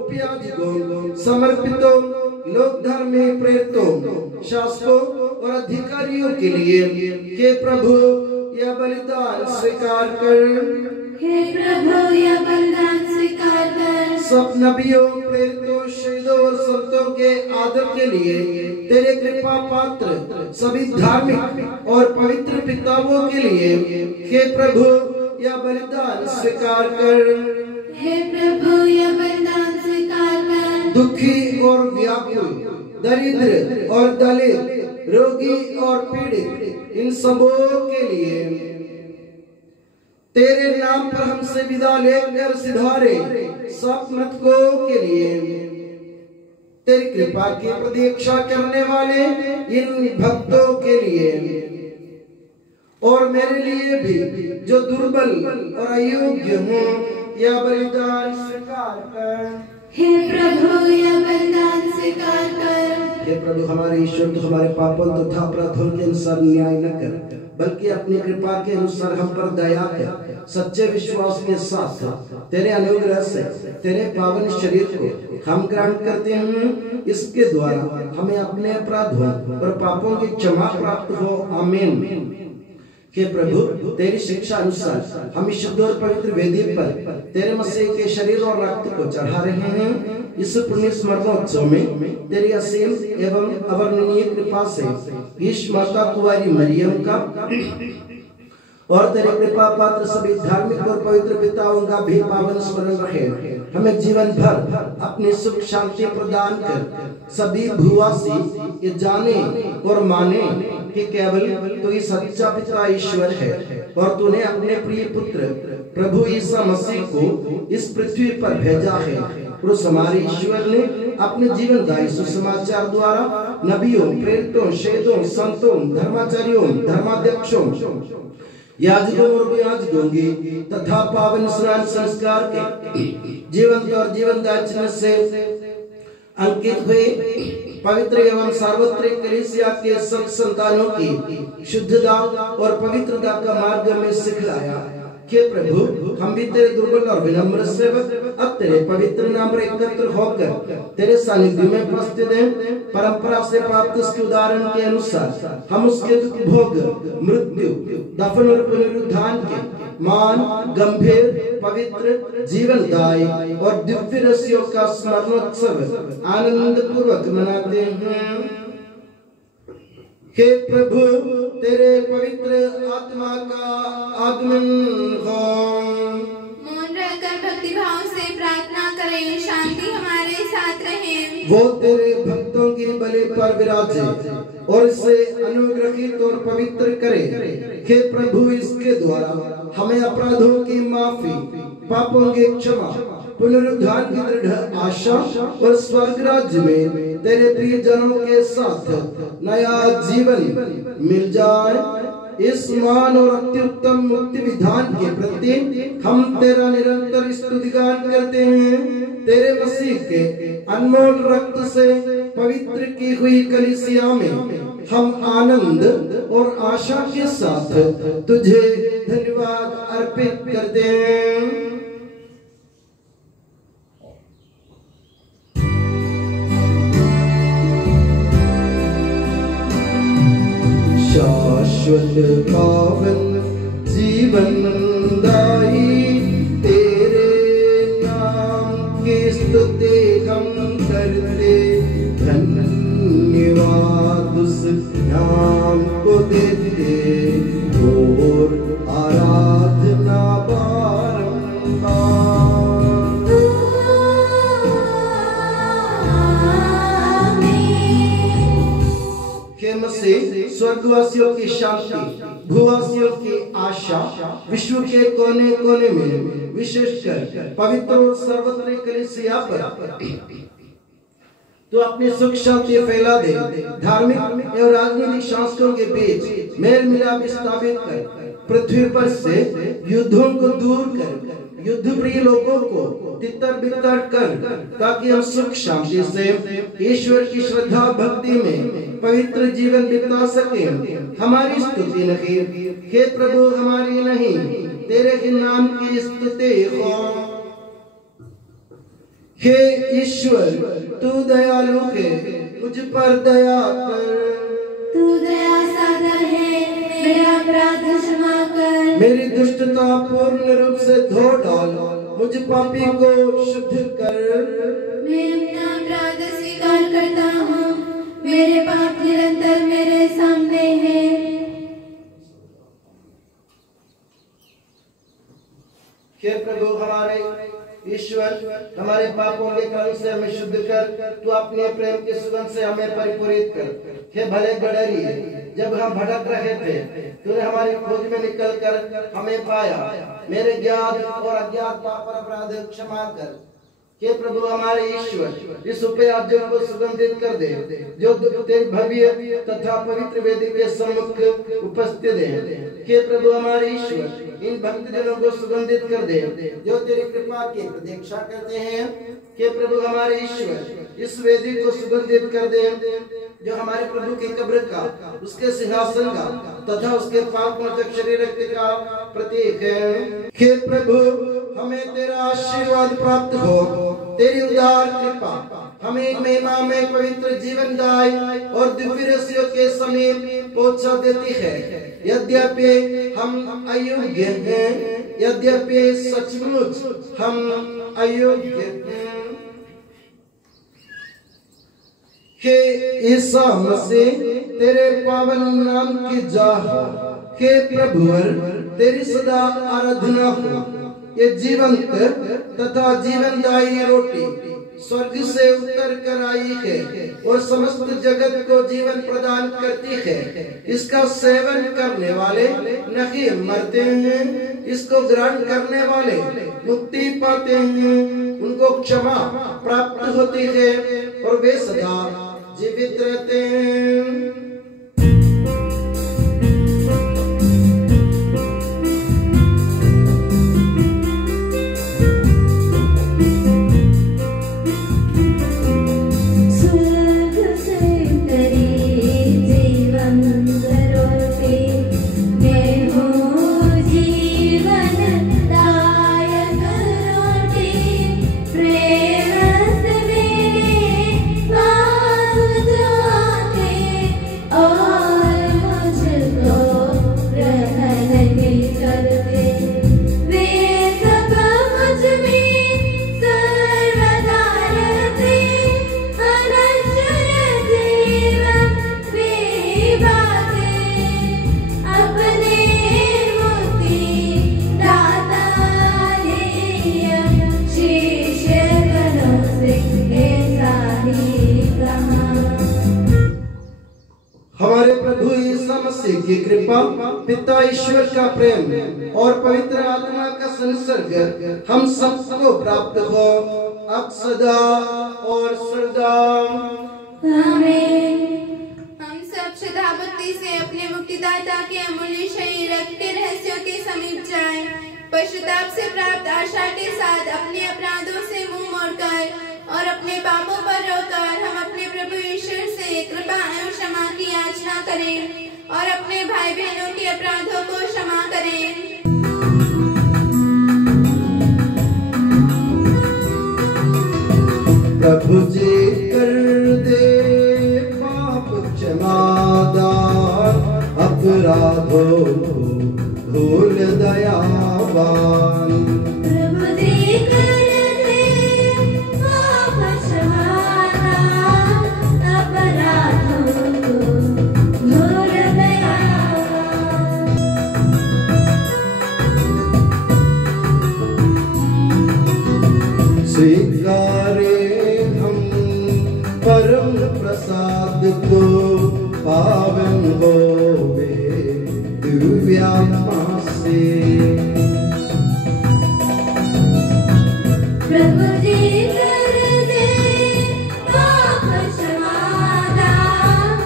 उपयाजकों, समर्पितों, लोक धर्मी प्रेरितों, शासकों और अधिकारियों के लिए, हे प्रभु यह बलिदान स्वीकार कर। हे प्रभु, यह बलिदान स्वीकार कर। सब नबियों, प्रेरितों, शहीदों और संतों के आदर के लिए तेरे कृपा पात्र सभी धार्मिक और पवित्र पिताओं के लिए, हे प्रभु यह बलिदान स्वीकार कर। हे प्रभु, यह बलिदान स्वीकार कर। दुखी और व्याकुल, दरिद्र और दलित, रोगी और पीड़ित, इन सबों के लिए तेरे नाम पर हमसे विदा लेकर सिधारे सब मृतकों के लिए, तेरी कृपा की प्रतीक्षा करने वाले इन भक्तों के लिए और मेरे लिए भी जो दुर्बल और अयोग्य हूँ, यह बलिदान स्वीकार कर। हे प्रभु, यह बलिदान स्वीकार कर। हे प्रभु हमारे ईश्वर, तो हमारे पापों तथा अपराधों के अनुसार न्याय न कर, बल्कि अपनी कृपा के अनुसार हम पर दया कर। सच्चे विश्वास के साथ तेरे अनुग्रह से तेरे पावन शरीर को हम ग्रहण करते हैं, इसके द्वारा हमें अपने अपराधों और पापों की क्षमा प्राप्त हो। आमीन। हे प्रभु, तेरी शिक्षा अनुसार हम शुद्ध और पवित्र वेदी पर तेरे मसीह के शरीर और रक्त को चढ़ा रहे हैं। इस पुण्य स्मरणोत्सव में तेरी असीम एवं अवर्णनीय कृपा से ईश माता कुंवारी मरियम का और तेरे कृपा पात्र सभी धार्मिक और पवित्र पिताओं का भी पावन स्मरण रहे। हमें जीवन भर अपनी सुख शांति प्रदान कर सभी भूवासी ये जाने और माने कि केवल तू ही सच्चा पिता ईश्वर है और तूने अपने प्रिय पुत्र प्रभु ईसा मसीह को इस पृथ्वी पर भेजा है। उस हमारे ईश्वर ने अपने जीवनदायी सुसमाचार द्वारा नबियों, प्रेरितों, शहीदों, संतों, धर्माचार्यों, धर्माध्यक्षों, याजकों और याजकों की तथा पावन स्नान संस्कार के जीवन और जीवनदायी चिन्ह से अंकित हुए पवित्र एवं सार्वत्रिक कलीसिया के सब संतानों की शुद्धता और पवित्रता का मार्ग में सिखलाया। हे प्रभु, हम भी तेरे दुर्बल और विनम्र सेवक अब तेरे पवित्र नाम पर एकत्र होकर तेरे सानिध्य में उपस्थित हैं। परंपरा से प्राप्त इसके उदाहरण के अनुसार हम उसके दुख, भोग, मृत्यु, दफन और पुनरुत्थान के मान, गंभीर, पवित्र, जीवनदायी और दिव्य रस्सियों का स्मरणोत्सव आनंद पूर्वक मनाते हैं। हे प्रभु, तेरे पवित्र आत्मा का आगमन हो। मौन रहकर भक्ति भाव से प्रार्थना प्रार्थना करें। शांति हमारे साथ रहे। वो तेरे भक्तों की बलि पर विराजे और इसे अनुग्रहित और पवित्र करे। हे प्रभु, इसके द्वारा हमें अपराधों की माफी, पापों की क्षमा, पुनरुद्धार की दृढ़ आशा और स्वर्ग राज्य में तेरे प्रिय जनों के साथ नया जीवन मिल जाए। इस मान और अत्युत्तम मुक्ति विधान के प्रति हम तेरा निरंतर स्तुतिगान करते हैं। तेरे मसीह के अनमोल रक्त से पवित्र की हुई कलीसिया में हम आनंद और आशा के साथ तुझे धन्यवाद अर्पित करते हैं। शाश्वत पावन जीवन दाई तेरे नाम की स्तुति हम करते, धन्यवाद उस नाम को देते और आराधना बारंबार। हे मसीह, स्वर्गवासियों की शांति, भूवासियों की आशा, विश्व के कोने कोने में विशेषकर पवित्र और सर्वत्र कलीसिया पर तो अपनी सुख शांति फैला दे। धार्मिक और राजनीतिक शासकों के बीच मेल मिलाप स्थापित कर, पृथ्वी पर से युद्धों को दूर कर, युद्ध प्रिय लोगों को तितर बितर कर, ताकि हम सुख शांति से ईश्वर की श्रद्धा भक्ति में पवित्र जीवन बिता सकें। हमारी स्तुति नहीं, हे प्रभु, हमारी नहीं, तेरे ही नाम की स्तुति हो। हे ईश्वर, तू दयालु है, मुझ पर दया कर। तू दया सागर है, मेरा अपराध क्षमा कर। मेरी दुष्टता पूर्ण रूप से धो डाल, मुझ पापी को शुद्ध कर। मैं अपना अपराध स्वीकार करता हूँ, मेरे पाप निरंतर मेरे सामने हैं। हे प्रभु, हमारे ईश्वर, हमारे पापों के कारण से हमें शुद्ध कर, तू अपने प्रेम की सुगंध से हमें परिपूरित कर। हे भले गडरी, जब हम भटक रहे थे तूने हमारी खोज में निकलकर हमें पाया। मेरे ज्ञात और अज्ञात पाप और अपराध क्षमा कर। हे प्रभु, हमारे ईश्वर, इस उपयाज्य को सुगंधित कर दे, जो तेरे भव्य तथा पवित्र वेदी के सम्मुख उपस्थित है। हे प्रभु, हमारे ईश्वर, इन भक्तजनों को सुगंधित कर दे, जो तेरी कृपा की प्रतीक्षा करते हैं। हे प्रभु, हमारे ईश्वर, इस वेदी को सुगंधित कर दे, जो हमारे प्रभु की कब्र का, उसके सिंहासन का तथा उसके पाप मोचक शरीर का प्रतीक है। हे प्रभु, हमें तेरा आशीर्वाद प्राप्त हो। तेरी उदार कृपा हमें महिमा में पवित्र जीवन दाई और दिव्य रस्सियों के समीप पहुंचा देती है। यद्यपि हम अयोग्य हैं, यद्यपि सचमुच हम अयोग्य हैं। हे ईसा मसीह, तेरे पावन नाम की जाहो। हे प्रभुवर, तेरी सदा आराधना हो। ये जीवंत तथा जीवनदायी रोटी स्वर्ग से उतर कर आई है और समस्त जगत को जीवन प्रदान करती है। इसका सेवन करने वाले नहीं मरते हैं, इसको ग्रहण करने वाले मुक्ति पाते हैं। उनको क्षमा प्राप्त होती है और वे सदा जीवित रहते हैं। प्रेम से मेरे पास जाते यीशु मसीह की कृपा, पिता ईश्वर का प्रेम और पवित्र आत्मा का संसर्ग हम सबको प्राप्त हो अब सदा और सदा। आमीन। हम सब श्रद्धा भक्ति से अपने मुक्तिदाता के अमूल्य शरीर रक्त के रहस्यों के समीप जाएं। पश्चाताप से प्राप्त आशा के साथ अपने अपराधों से मुंह मोड़कर और अपने पापों पर रोकर हम अपने प्रभु ईश्वर से कृपा एवं क्षमा की याचना करें और अपने भाई बहनों के अपराधों को क्षमा करें। प्रभु जी कर दे पाप क्षमादान, अपराधों को भूल दयावान। प्रभु जी कर दे पाप क्षमादान, अपराधों को भूल दयावान। स्वीकारे हम परम प्रसाद को, पावन होवे दिव्य आत्मा से। प्रभु जी कर दे पाप क्षमादान,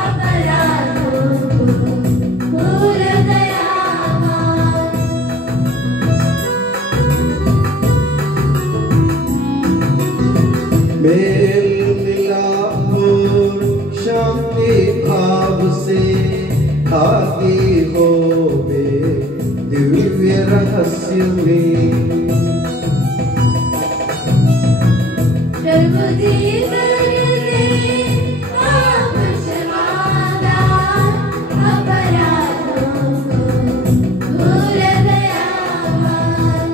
अपराधों को भूल दयावान। मेल मिलाप और शांति भाव से, भागी होवे दिव्य रहस्य में। प्रभु जी कर दे पाप क्षमादान, अपराधों को भूल दयावान।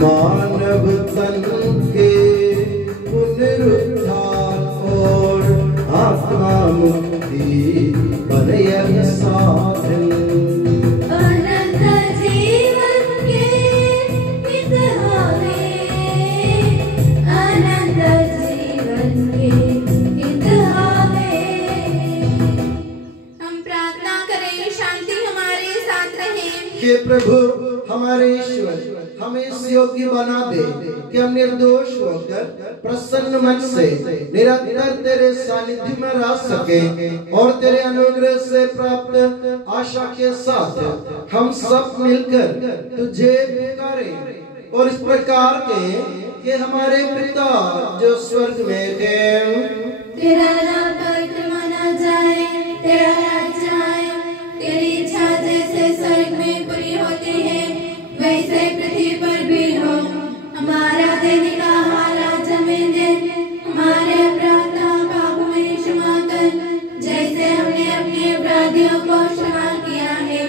मानव तन के पुनरुद्धार और आत्मा मुक्ति बने साधन। अनंत जीवन के हित होवे, अनंत जीवन के हित होवे। हम प्रार्थना करें, शांति हमारे साथ रहे। हे प्रभु हमारे ईश्वर, हमें इस योग्य बना दे कि हम निर्दोष होकर प्रसन्न मन से निरंतर तेरे सानिध्य में रह सके और तेरे अनुग्रह से प्राप्त आशा के साथ हम सब मिलकर तुझे पुकारें और इस प्रकार के कि हमारे पिता जो स्वर्ग में है, तेरा नाम पवित्र माना जाए, तेरा राज्य आए, तेरी इच्छा जैसे स्वर्ग में पूरी होती है वैसे पृथ्वी पर भी हो। हमारा दैनिक आहार आज हमें दे, हमारे अपराध पापों में क्षमा कर, जैसे हमने अपने अपराधियों को क्षमा किया है।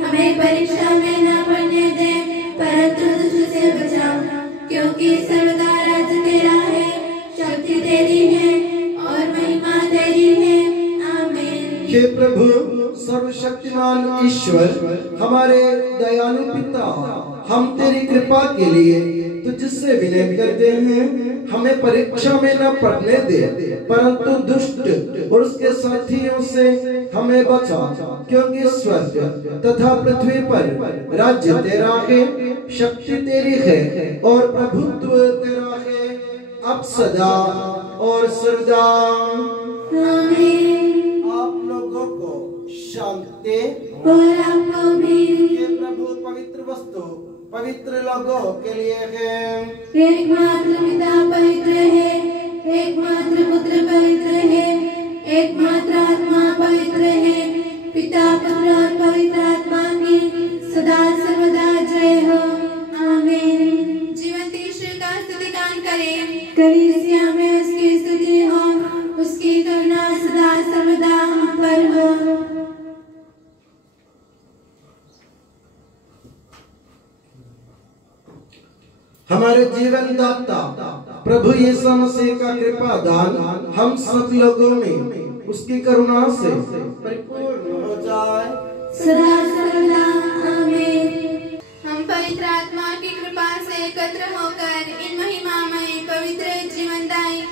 हमें परीक्षा में न पड़ने दे, परंतु दुष्ट से बचा, क्योंकि सर्वदा राज्य तेरा है, शक्ति तेरी है और महिमा तेरी है। आमीन। हे प्रभु सर्वशक्तिमान ईश्वर, हमारे दयालु पिता, हम तेरी कृपा के लिए तुझसे विनय करते हैं। हमें परीक्षा में न पड़ने दे, परंतु दुष्ट और उसके साथियों से हमें बचा, क्योंकि स्वर्ग तथा पृथ्वी पर राज्य तेरा है, शक्ति तेरी है और प्रभुत्व तेरा है अब सदा और सदा। आमीन। आप लोगों को शांति। और आपको भी। ये प्रभु पवित्र वस्तु पवित्र लोगों के लिए है। एकमात्र पिता पवित्र है, एकमात्र पुत्र पवित्र है, एकमात्र आत्मा पवित्र है। पिता पुत्र और पवित्र आत्मा की सदा सर्वदा जय हो। आमीन। जीवंत ईश्वर का स्तुतिगान करें। कलीसिया में उसकी स्तुति हो, उसकी करुणा सदा सर्वदा हम पर हो। हमारे जीवन दाता प्रभु यीशु मसीह का कृपा दान हम सब लोगों में उसकी करुणा से परिपूर्ण हो जाए सदा सर्वदा। आमीन। हम पवित्र आत्मा की कृपा से एकत्र होकर इन महिमामय पवित्र जीवनदायी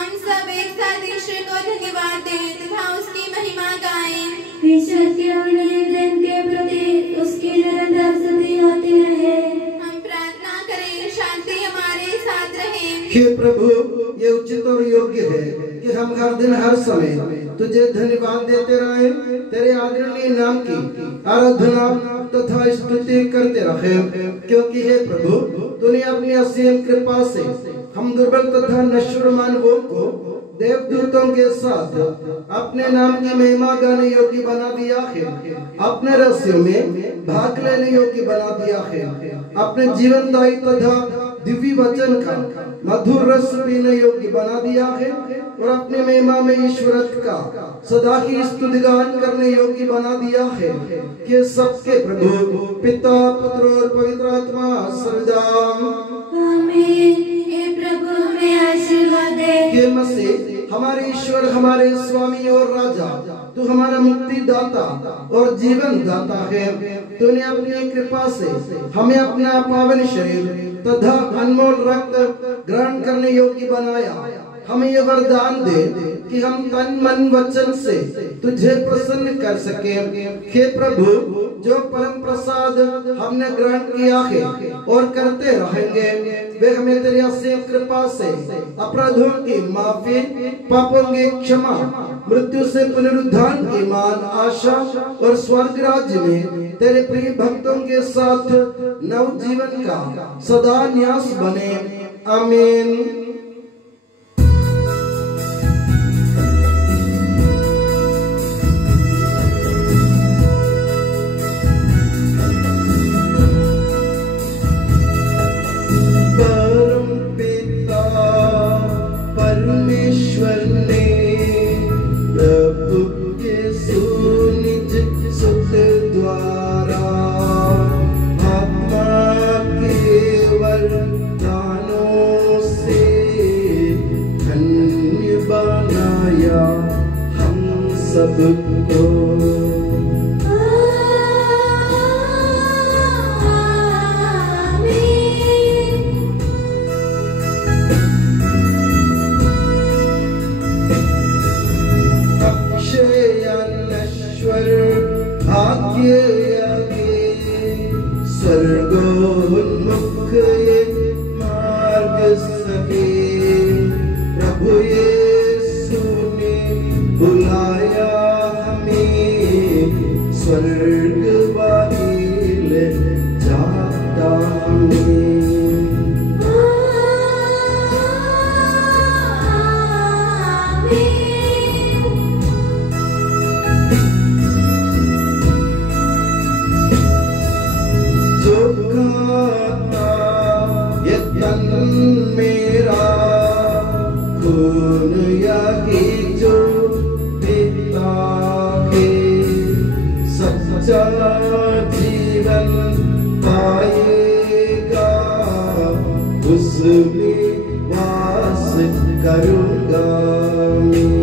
हम सब एक साथ ईश्वर को धन्यवाद दें तथा उसकी महिमा गाएं। ईश्वर के और दिन के प्रति उसकी निरंतर स्तुति होती रहे। हम प्रार्थना करें, शांति हमारे साथ रहे। हे प्रभु, ये उचित और योग्य है कि हम हर दिन हर समय तुझे धन्यवाद देते रहे, तेरे आदरणीय नाम की आराधना तथा स्तुति करते रहे, क्योंकि हे प्रभु, तूने अपनी असीम कृपा से हम दुर्बल तथा नश्वर मानवों को देवदूतों के साथ अपने नाम की महिमा गाने योग्य बना दिया है, अपने रहस्यों में भाग लेने योग्य बना दिया है, अपने जीवनदायी तथा दिव्य वचन का मधुर रस पीने योग्य बना दिया है और अपने महिमा में ईश्वरत्व का सदा ही स्तुतिगान करने योग्य बना दिया है कि सबके प्रभु पिता पुत्र और पवित्र आत्मा सर्वदा आमीन। हे प्रभु, हमें आशीर्वाद दे। हे मसीह, हमारे ईश्वर, हमारे स्वामी और राजा, तू हमारा मुक्ति दाता और जीवन दाता है। तूने अपनी कृपा से हमें अपना पावन शरीर तथा अनमोल रक्त ग्रहण करने योग्य बनाया। हमें ये वरदान दे कि हम तन मन वचन से तुझे प्रसन्न कर सके। हे प्रभु, जो परम प्रसाद हमने ग्रहण किया है और करते रहेंगे, वे हमें तेरी असीम कृपा से अपराधों की माफी, पापों की क्षमा, मृत्यु से पुनरुद्धान की मान, आशा और स्वर्ग राज्य में तेरे प्रिय भक्तों के साथ नव जीवन का सदा न्यास बने। आमीन। परमेश्वर ने प्रभु यीशु निज सुत द्वारा आत्मा के वरदानों से धन्य बनाया हम सबको। स्वर्गोन्मुख मार्ग सके, प्रभु यीशु ने बुलाया हमें, स्वर्ग वाले जाता हमें। मेरा खून यागी जो पिता है, सच्चा जीवन पाएगा, उसमें वास करूँगा मैं।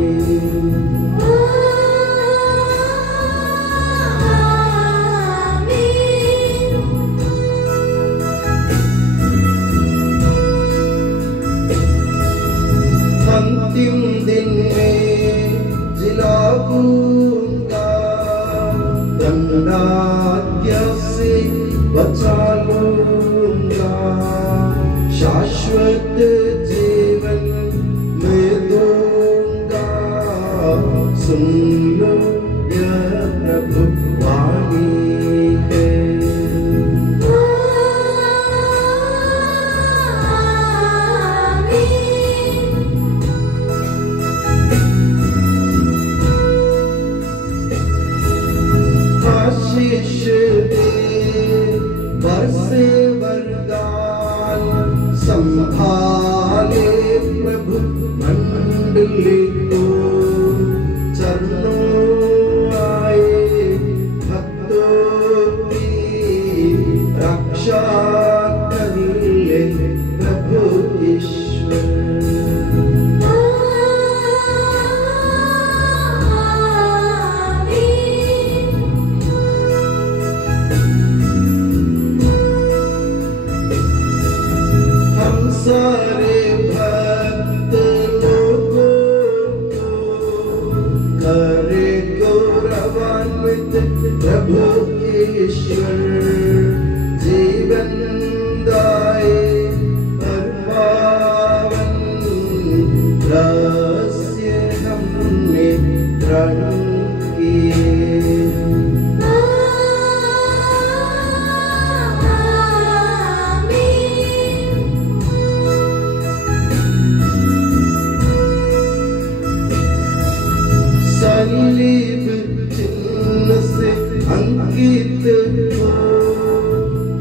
अंतिम दिन में जिलाऊंगा, दंडाज्ञा से बचा लूंगा, शाश्वत जीवन में दूंगा, सुन लो यह प्रभु वाणी है। आशीष दे बरसे वरदान, संभाले प्रभु मंडली को, चरणों आए भक्तों की रक्षा कर ले प्रभु ईश्वर। सारे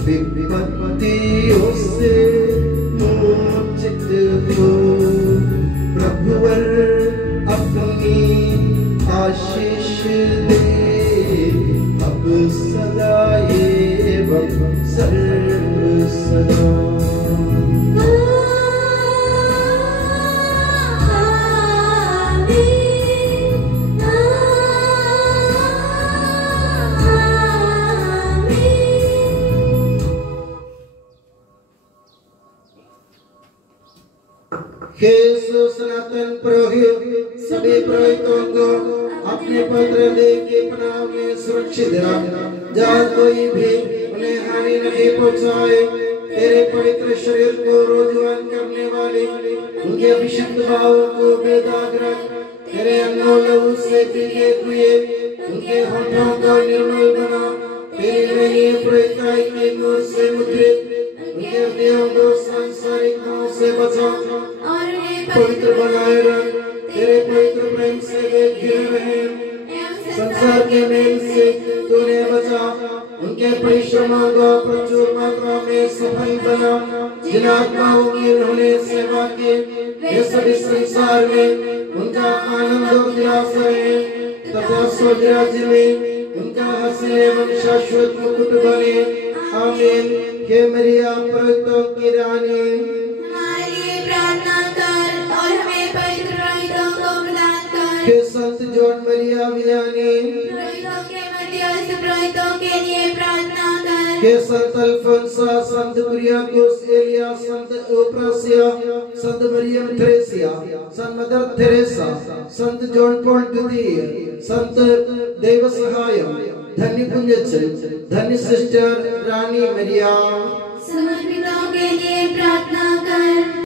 विपत्तियों से मोचित हो। प्रभुवर अपनी आशीष दे अब सदा एवं सर्व सदा। हे सनातन पुरोहित सभी पुरोहितों को अपने पवित्र देह के पनाह में सुरक्षित रख, जहाँ कोई भी उन्हें हानि नहीं पहुँचाए। तेरे पवित्र शरीर को रोजगार करने वाले उनके अभिषिक्त भावों को बेदाग रख। तेरे अनमोल लहू से पीके हुए उनके होठों को निर्मल बना। तेरी महनीय पुरोहिताई के नूर से मुद्रित उनके हृदयों को सांसारिक मोह से बचा और उन्हें पवित्र बनाए रख। तेरे पवित्र प्रेम से वे घिरे रहे। संसार के मेल से तूने बचा। उनके परिश्रमों को प्रचुर मात्रा में सफल बना। जिन आत्माओं की उन्होंने सेवा की वे सभी संसार में उनका आनंद और उल्लास रहे तथा स्वर्ग राज्य में उनका हासिल एवं शाश्वत मुकुट बने। आमीन। हे मरिया पुरोहितों की रानी, हमारे लिए प्रार्थना कर और हमें पवित्र पुरोहितों को प्रदान कर। हे संत जॉन मरिया वियानी, पुरोहितों के मध्यस्थ पुरोहितों के लिए प्रार्थना कर। हे संत अल्फोंसा, संत कुरियाकोस एलिया, संत ओप्रासिया, संत मरियम थ्रेसिया, संत मदर थेरेसा, संत जॉन पॉल द्वितीय, संत देव सहाय, धन्य पुण्यचंद, धन्य सिस्टर रानी मरिया, समर्पितों के लिए प्रार्थना कर।